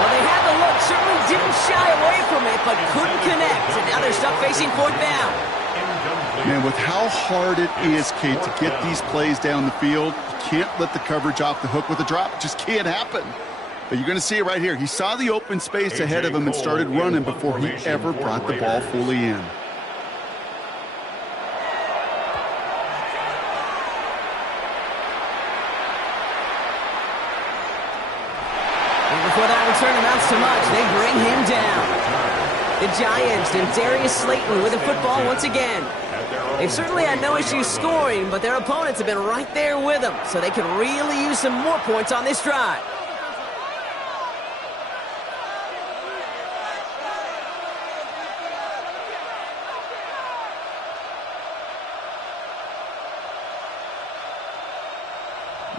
Well, they had the look, certainly didn't shy away from it, but couldn't connect. And now they're stuck facing fourth down. Man, with how hard it is, Kate, to get these plays down the field, you can't let the coverage off the hook with a drop. It just can't happen. But you're going to see it right here. He saw the open space ahead of him and started running before he ever brought the ball fully in. Before that return amounts to much, they bring him down. The Giants and Darius Slayton with the football once again. They've certainly had no issues scoring, but their opponents have been right there with them, so they can really use some more points on this drive.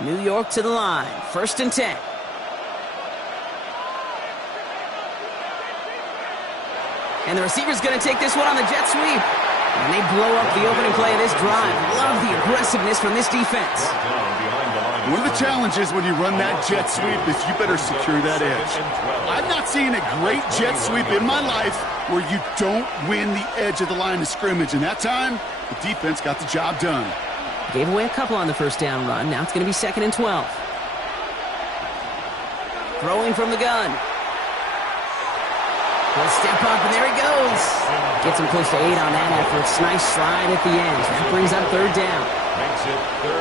New York to the line, 1st and 10. And the receiver's going to take this one on the jet sweep. And they blow up the opening play of this drive. Love the aggressiveness from this defense. One of the challenges when you run that jet sweep is you better secure that edge. I've not seen a great jet sweep in my life where you don't win the edge of the line of scrimmage. And that time, the defense got the job done. Gave away a couple on the first down run. Now it's going to be 2nd and 12. Throwing from the gun. He'll step up, and there he goes. Gets him close to 8 on that effort. Nice slide at the end. That brings up 3rd down.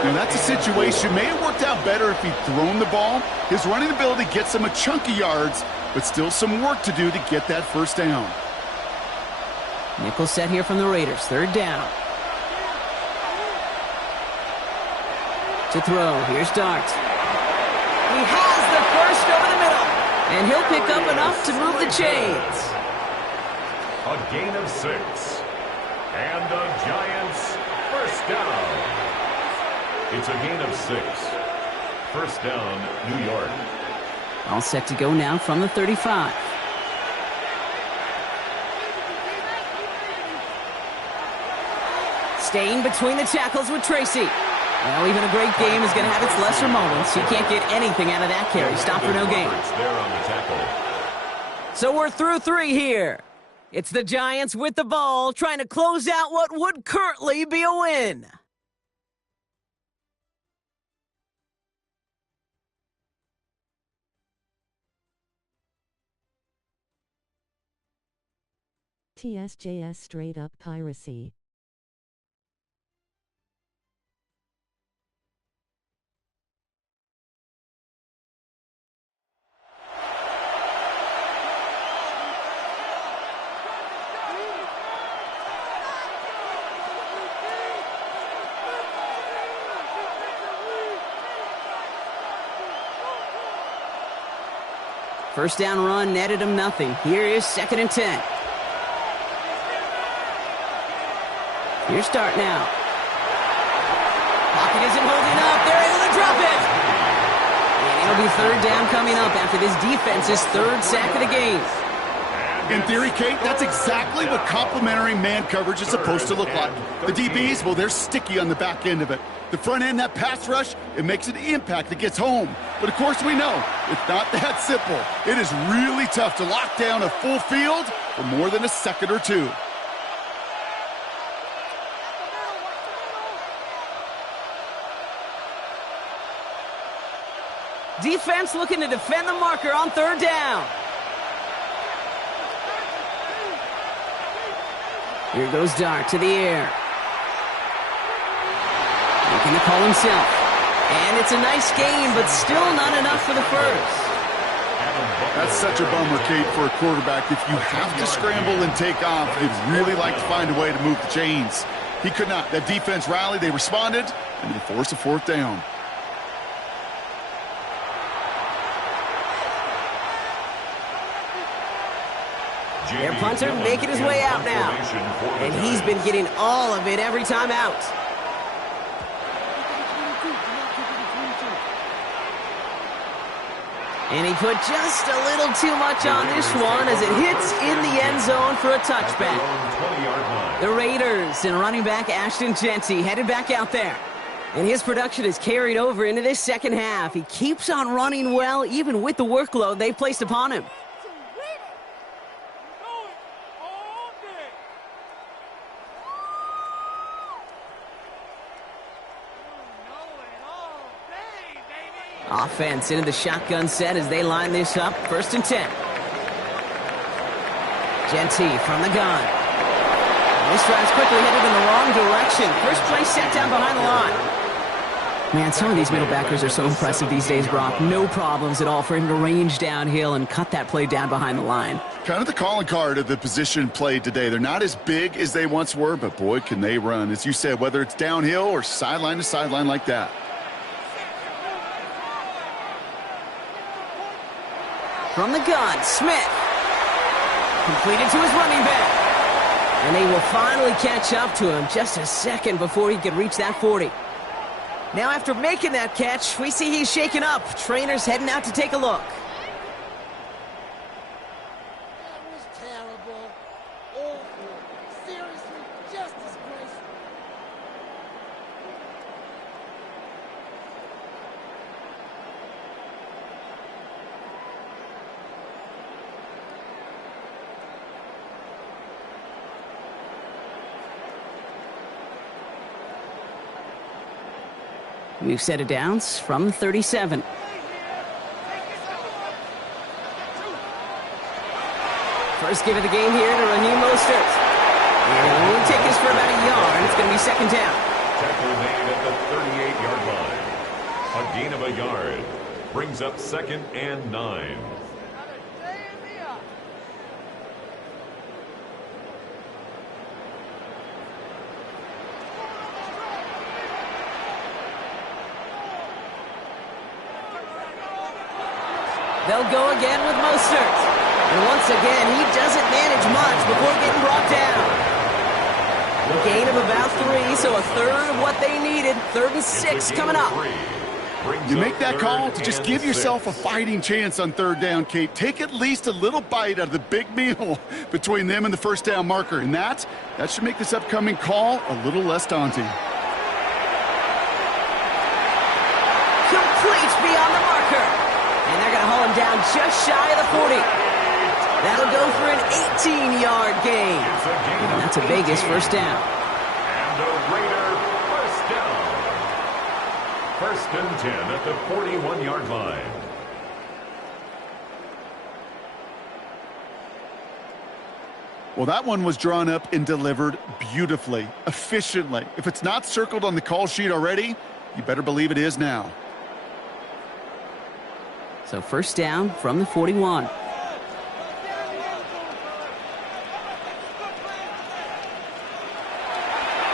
Now, that's a situation. May have worked out better if he'd thrown the ball. His running ability gets him a chunk of yards, but still some work to do to get that 1st down. Nickel set here from the Raiders. 3rd down. To throw. Here's Dart. He has the first over the middle. And he'll pick up enough to move the chains. A gain of 6. And the Giants 1st down. It's a gain of 6. 1st down, New York. All set to go now from the 35. Staying between the tackles with Tracy. Well, even a great game is going to have its lesser moments. You can't get anything out of that carry. Stop for no gain. So we're through 3 here. It's the Giants with the ball, trying to close out what would currently be a win. TSJS straight up piracy. First down run netted him nothing. Here is 2nd and 10. Here's Dart now. Pocket isn't holding up. They're able to drop it. And it'll be 3rd down coming up after this defense's 3rd sack of the game. In theory, Kate, that's exactly what complementary man coverage is supposed to look like. The DBs, well, they're sticky on the back end of it. The front end, that pass rush, it makes an impact that gets home. But of course we know, it's not that simple. It is really tough to lock down a full field for more than a second or 2. Defense looking to defend the marker on 3rd down. Here goes Dart to the air. Making the call himself. And it's a nice game, but still not enough for the first. That's such a bummer, Kate, for a quarterback. If you have to scramble and take off, you'd really like to find a way to move the chains. He could not. That defense rallied, they responded, and they forced a 4th down. Their punter making his way out now. And he's been getting all of it every time out. And he put just a little too much on this one as it hits in the end zone for a touchback. The Raiders and running back Ashton Jeanty headed back out there. And his production is carried over into this second half. He keeps on running well, even with the workload they've placed upon him. Offense into the shotgun set as they line this up. 1st and 10. Jeanty from the gun. This drive's quickly headed in the wrong direction. First play set down behind the line. Man, some of these middle backers are so impressive these days, Brock. No problems at all for him to range downhill and cut that play down behind the line. Kind of the calling card of the position played today. They're not as big as they once were, but boy, can they run. As you said, whether it's downhill or sideline to sideline like that. From the gun, Smith. Completed to his running back. And they will finally catch up to him just a second before he could reach that 40. Now after making that catch, we see he's shaken up. Trainers heading out to take a look. That was terrible. Awful. Seriously, just disgraceful. We've set it down from the 37. First give of the game here to Raheem Mostert. And it'll only take us for about a yard. It's going to be 2nd down. Tackle made at the 38-yard line. A gain of a yard. Brings up 2nd and 9. They'll go again with Mostert. And once again, he doesn't manage much before getting brought down. A gain of about 3, so a third of what they needed. 3rd and 6 coming up. You make that call to just give yourself a fighting chance on 3rd down, Kate. Take at least a little bite out of the big meal between them and the 1st down marker. And that should make this upcoming call a little less daunting. Complete beyond the marker. And they're going to haul him down just shy of the 40. That'll go for an 18-yard gain. And that's a Vegas 1st down. And a Raider 1st down. 1st and 10 at the 41-yard line. Well, that one was drawn up and delivered beautifully, efficiently. If it's not circled on the call sheet already, you better believe it is now. So 1st down from the 41.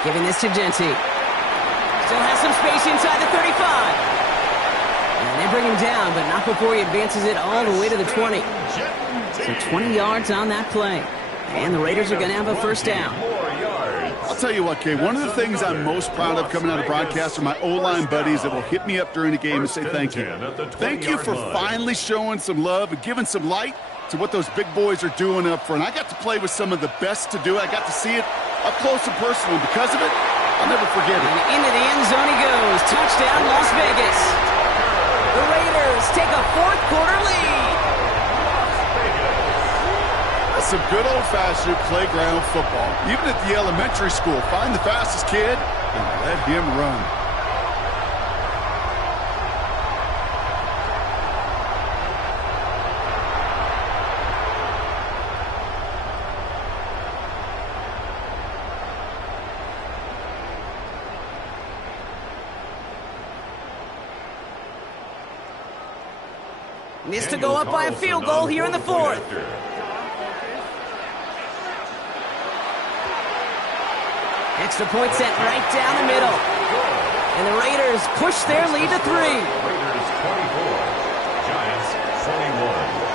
Giving this to Jeanty. Still has some space inside the 35. And they bring him down, but not before he advances it all the way to the 20. So 20 yards on that play. And the Raiders are going to have a 1st down. I'll tell you what, Kay, one of the things I'm most proud of coming out of broadcast are my O-line buddies that will hit me up during the game and say thank you. Thank you for finally showing some love and giving some light to what those big boys are doing up front. I got to play with some of the best to do it. I got to see it up close and personal. Because of it, I'll never forget it. And into the end zone he goes. Touchdown, Las Vegas. The Raiders take a 4th quarter lead. That's some good old-fashioned playground football. Even at the elementary school, find the fastest kid and let him run. Missed to go up by a field goal here in the 4th. Extra point set right down the middle. And the Raiders push their lead to 3. Raiders 24, Giants 21.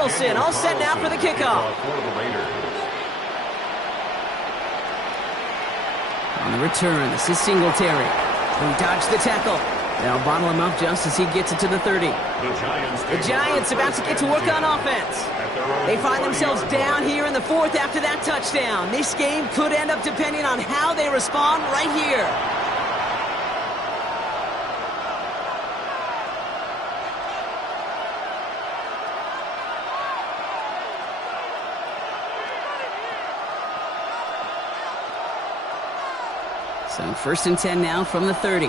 Carlson all set now for the kickoff. On the return, this is Singletary. He dodged the tackle. They'll bottle him up just as he gets it to the 30. The Giants about to get to work on offense. They find themselves down here in the fourth after that touchdown. This game could end up depending on how they respond right here. So 1st and 10 now from the 30.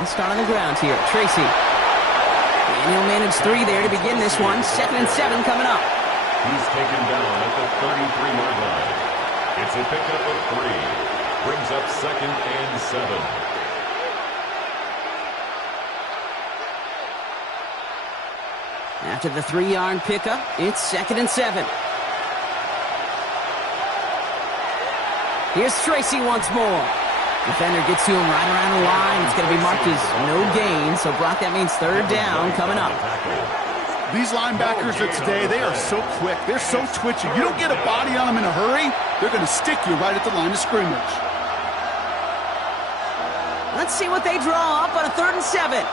Let's start on the ground here. Tracy. And he'll manage 3 there to begin this one. 2nd and 7 coming up. He's taken down at the 33-yard line. It's a pickup of 3. Brings up 2nd and 7. After the 3-yard pickup, it's 2nd and 7. Here's Tracy once more. Defender gets to him right around the line. It's going to be marked as no gain. So, Brock, that means 3rd down coming up. These linebackers of today, they are so quick. They're so twitchy. You don't get a body on them in a hurry, they're going to stick you right at the line of scrimmage. Let's see what they draw up on a 3rd and 7.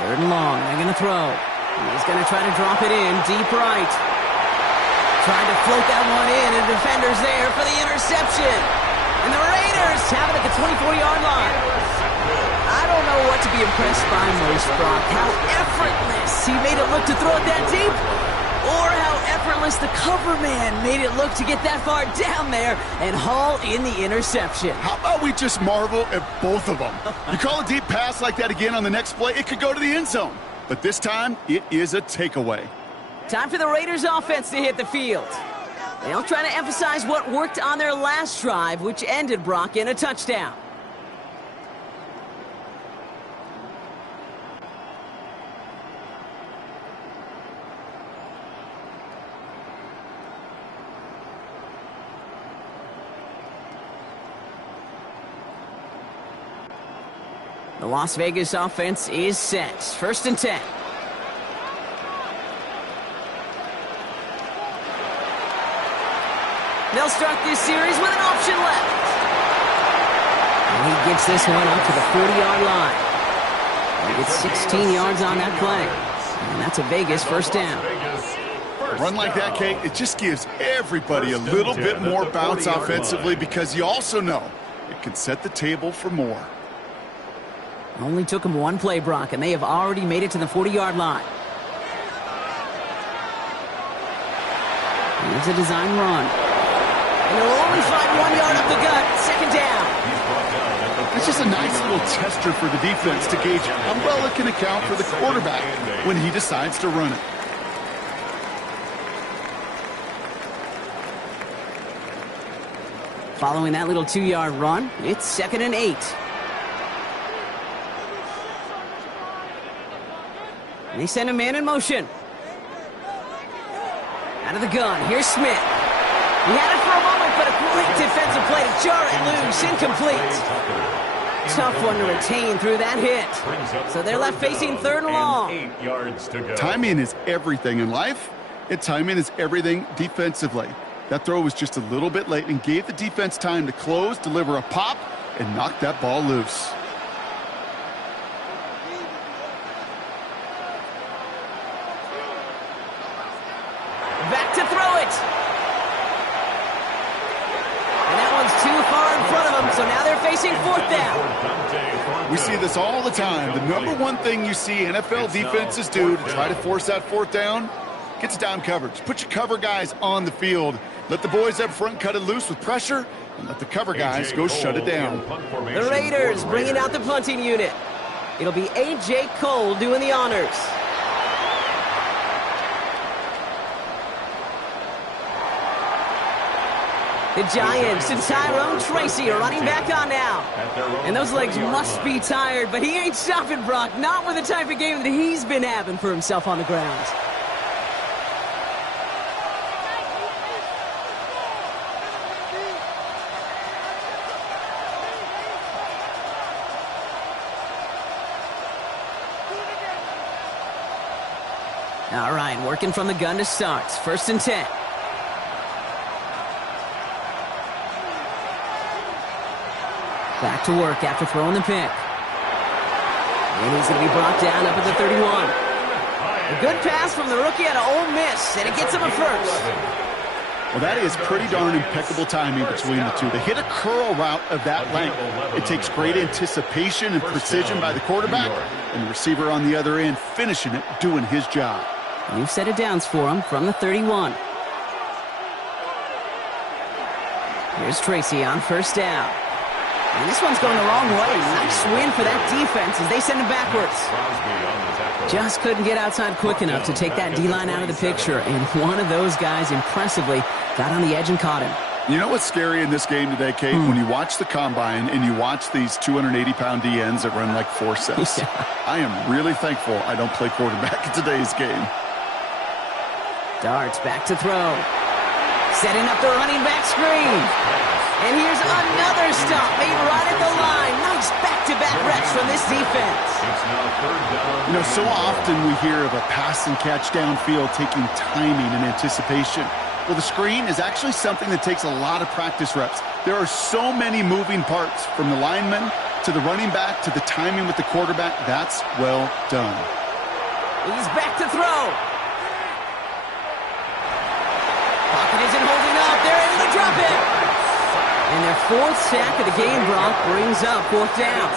Third and long. They're going to throw. He's going to try to drop it in deep right. Trying to float that one in, and the defender's there for the interception. And the Raiders have it at the 24-yard line. I don't know what to be impressed by most, Brock. How effortless he made it look to throw it that deep, or how effortless the cover man made it look to get that far down there and haul in the interception. How about we just marvel at both of them? You call a deep pass like that again on the next play, it could go to the end zone. But this time, it is a takeaway. Time for the Raiders offense to hit the field. They'll try to emphasize what worked on their last drive, which ended, Brock, in a touchdown. The Las Vegas offense is set. 1st and 10. They'll start this series with an option left. And he gets this one up to the 40-yard line. He gets 16 yards on that play. And that's a Vegas 1st down. A run like that, Kate, it just gives everybody a little bit more bounce offensively because you also know it can set the table for more. Only took them one play, Brock, and they have already made it to the 40-yard line. Here's a design run. And they'll only find 1 yard up the gut. 2nd down. It's just a nice little tester for the defense to gauge how well it can account for the quarterback when he decides to run it. Following that little 2-yard run, it's 2nd and 8. They send a man in motion. Out of the gun, here's Smith. He had it for a moment, but a great defensive play to jar it loose. Incomplete. Tough one to retain through that hit. So they're left facing 3rd and long. 8 yards to go. Timing is everything in life, and timing is everything defensively. That throw was just a little bit late and gave the defense time to close, deliver a pop, and knock that ball loose. Back to throw it. And that one's too far in front of them, so now they're facing 4th down. We see this all the time. The number one thing you see NFL defenses do to try to force that 4th down, gets down coverage. Put your cover guys on the field. Let the boys up front cut it loose with pressure, and let the cover guys go shut it down. The Raiders bringing out the punting unit. It'll be A.J. Cole doing the honors. The Giants and Tyrone Tracy are running back on now. And those legs must be tired, but he ain't stopping, Brock. Not with the type of game that he's been having for himself on the ground. All right, working from the gun to start. 1st and 10. Back to work after throwing the pick. And he's going to be brought down up at the 31. A good pass from the rookie out of Ole Miss, and it gets him a first. Well, that is pretty darn impeccable timing between the two. To hit a curl route of that length, it takes great anticipation and precision by the quarterback, and the receiver on the other end finishing it, doing his job. New set of downs for him from the 31. Here's Tracy on 1st down. And this one's going the wrong way. Nice win for that defense as they send him backwards. Just couldn't get outside quick enough to take that D-line out of the picture, and one of those guys impressively got on the edge and caught him. You know what's scary in this game today, Kate? When you watch the combine and you watch these 280-pound DNs that run like forceps. Yeah. I am really thankful I don't play quarterback in today's game. Darts back to throw. Setting up the running back screen. And here's another stop made right at the line. Nice back-to-back reps from this defense. You know, so often we hear of a pass and catch downfield taking timing and anticipation. Well, the screen is actually something that takes a lot of practice reps. There are so many moving parts, from the lineman to the running back to the timing with the quarterback. That's well done. He's back to throw. Pocket isn't holding up. They're able to drop it. And their 4th sack of the game, Brock, brings up 4th down.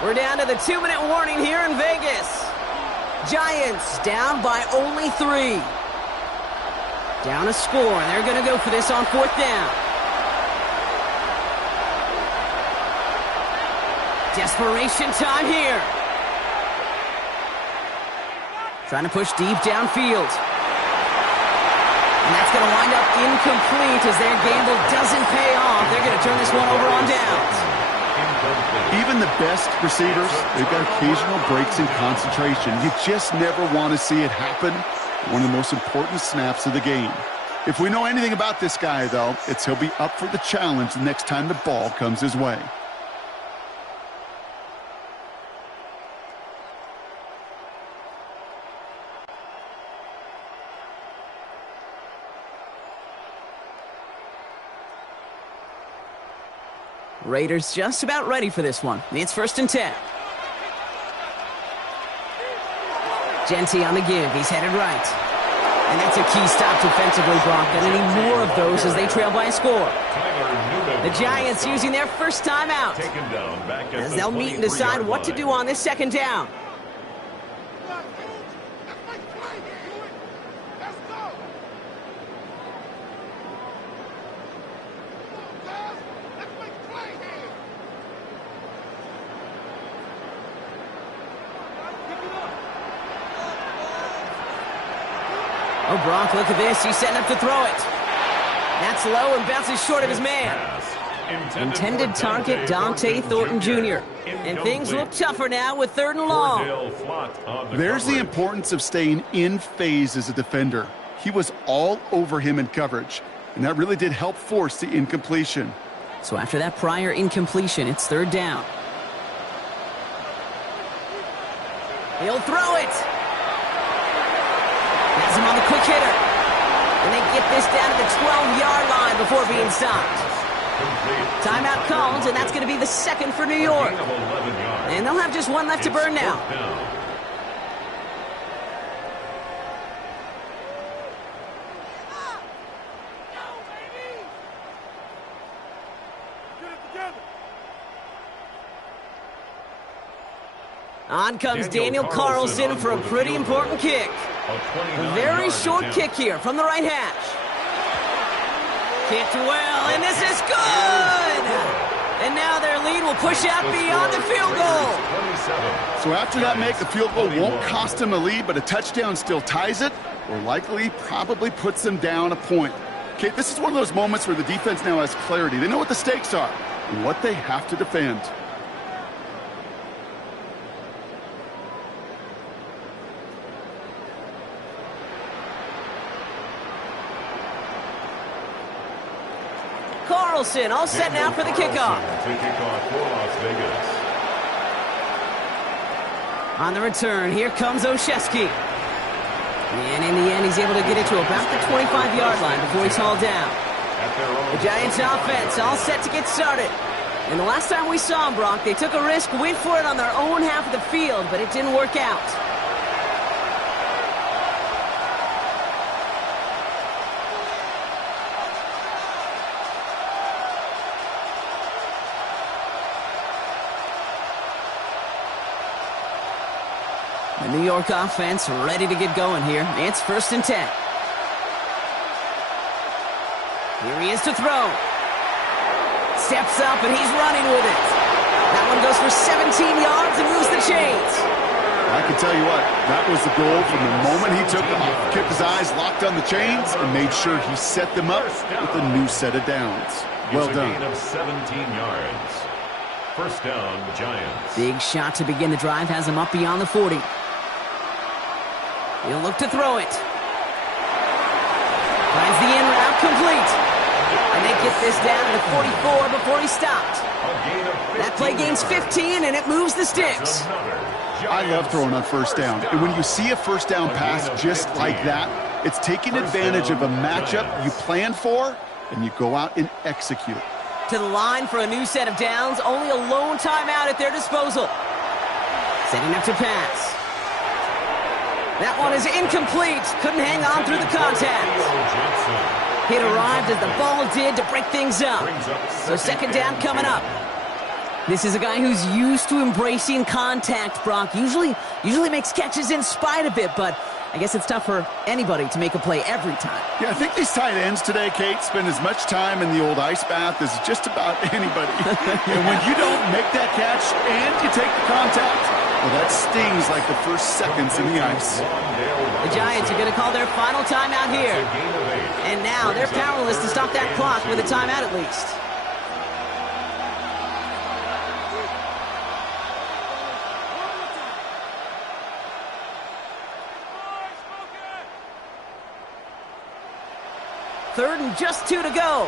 We're down to the 2-minute warning here in Vegas. Giants down by only 3. Down a score. They're going to go for this on 4th down. Desperation time here. Trying to push deep downfield. And that's going to wind up incomplete as their gamble doesn't pay off. They're going to turn this one over on downs. Even the best receivers, they've got occasional breaks in concentration. You just never want to see it happen. One of the most important snaps of the game. If we know anything about this guy, though, it's he'll be up for the challenge the next time the ball comes his way. Raiders just about ready for this one. It's 1st and 10. Genty on the give. He's headed right. And that's a key stop defensively, Brock. And they need more of those as they trail by a score. The Giants using their first timeout as they'll meet and decide what to do on this 2nd down. Oh, Brock, look at this. He's setting up to throw it. That's low and bounces short of his man. Intended target, Dante Thornton Jr. And things look tougher now with 3rd and long. There's the importance of staying in phase as a defender. He was all over him in coverage, and that really did help force the incompletion. So after that prior incompletion, it's 3rd down. He'll throw it. Has him on the quick hitter. And they get this down to the 12-yard line before being stopped. Timeout called, and that's going to be the 2nd for New York. And they'll have just one left to burn now. On comes Daniel Carlson for a pretty important kick. A very short kick here from the right hash. Kicked well, and this is good! And now their lead will push out beyond the field goal. So after that make, the field goal won't cost them a lead, but a touchdown still ties it, or likely probably puts them down a point. Okay, this is one of those moments where the defense now has clarity. They know what the stakes are and what they have to defend. Carlson all set now for the kickoff. To kick off for Las Vegas. On the return, here comes Olszewski. And in the end, he's able to get it to about the 25-yard line before he's hauled down. The Giants offense all set to get started. And the last time we saw them, Brock, they took a risk, went for it on their own half of the field, but it didn't work out. The New York offense ready to get going here. It's 1st and 10. Here he is to throw. Steps up, and he's running with it. That one goes for 17 yards and moves the chains. I can tell you what, that was the goal from the moment he took off. Kept his eyes locked on the chains and made sure he set them up with a new set of downs. Well done. Gain of 17 yards. 1st down, Giants. Big shot to begin the drive has him up beyond the 40. He'll look to throw it. Finds the in route complete. And they get this down to 44 before he stopped. That play gains 15, and it moves the sticks. I love throwing on 1st down. And when you see a 1st down pass just like that, it's taking advantage of a matchup you planned for, and you go out and execute. To the line for a new set of downs, only a lone timeout at their disposal. Setting up to pass. That one is incomplete. Couldn't hang on through the contact. It arrived as the ball did to break things up. So 2nd down coming up. This is a guy who's used to embracing contact, Brock. Usually makes catches in spite of it, but I guess it's tough for anybody to make a play every time. Yeah, I think these tight ends today, Kate, spend as much time in the old ice bath as just about anybody. And when you don't make that catch and you take the contact, well, that stings like the first seconds in the ice. The Giants are going to call their final timeout here. And now they're powerless to stop that clock with a timeout at least. Third and just 2 to go.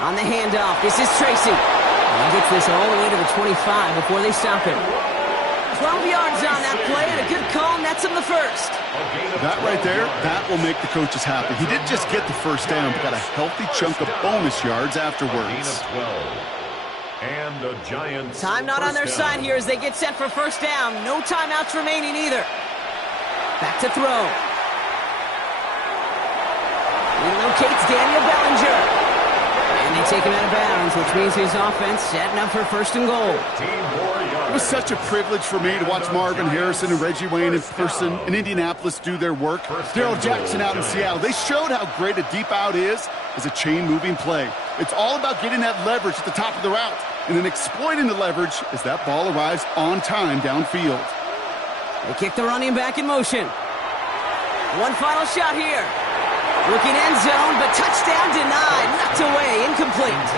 On the handoff, this is Tracy. He gets this all the way to the 25 before they stop him. 12 yards on that play, and a good call nets him the 1st. That right there, that will make the coaches happy. He didn't just get the 1st down, but got a healthy chunk of bonus yards afterwards. And the Giants. Time not on their side here as they get set for 1st down. No timeouts remaining either. Back to throw. Relocates Daniel Bellinger. And they take him out of bounds, which means his offense setting up for 1st and goal. It was such a privilege for me to watch Marvin Harrison and Reggie Wayne in person in Indianapolis do their work. Darrell Jackson out in Seattle. They showed how great a deep out is as a chain-moving play. It's all about getting that leverage at the top of the route and then exploiting the leverage as that ball arrives on time downfield. They kick the running back in motion. One final shot here. Looking end zone, but touchdown denied. Knocked away, incomplete.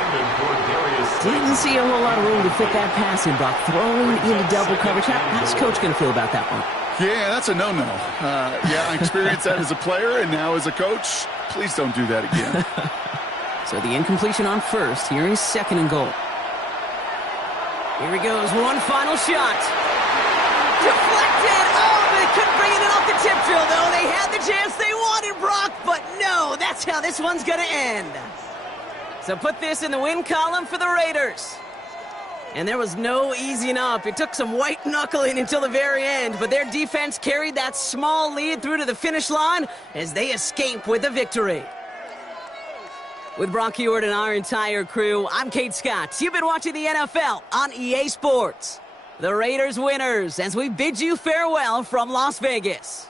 Didn't see a whole lot of room to fit that pass in, Brock. Throwing into double coverage. How's Coach going to feel about that one? Yeah, that's a no-no. Yeah, I experienced that as a player and now as a coach. Please don't do that again. So the incompletion on 1st. Here is 2nd and goal. Here he goes. One final shot. Deflected! Oh, they couldn't bring it in off the tip drill, though. They had the chance they wanted, Brock, but no, that's how this one's going to end. So put this in the win column for the Raiders. And there was no easing up. It took some white knuckling until the very end, but their defense carried that small lead through to the finish line as they escape with the victory. With Brock Huard and our entire crew, I'm Kate Scott. You've been watching the NFL on EA Sports. The Raiders winners as we bid you farewell from Las Vegas.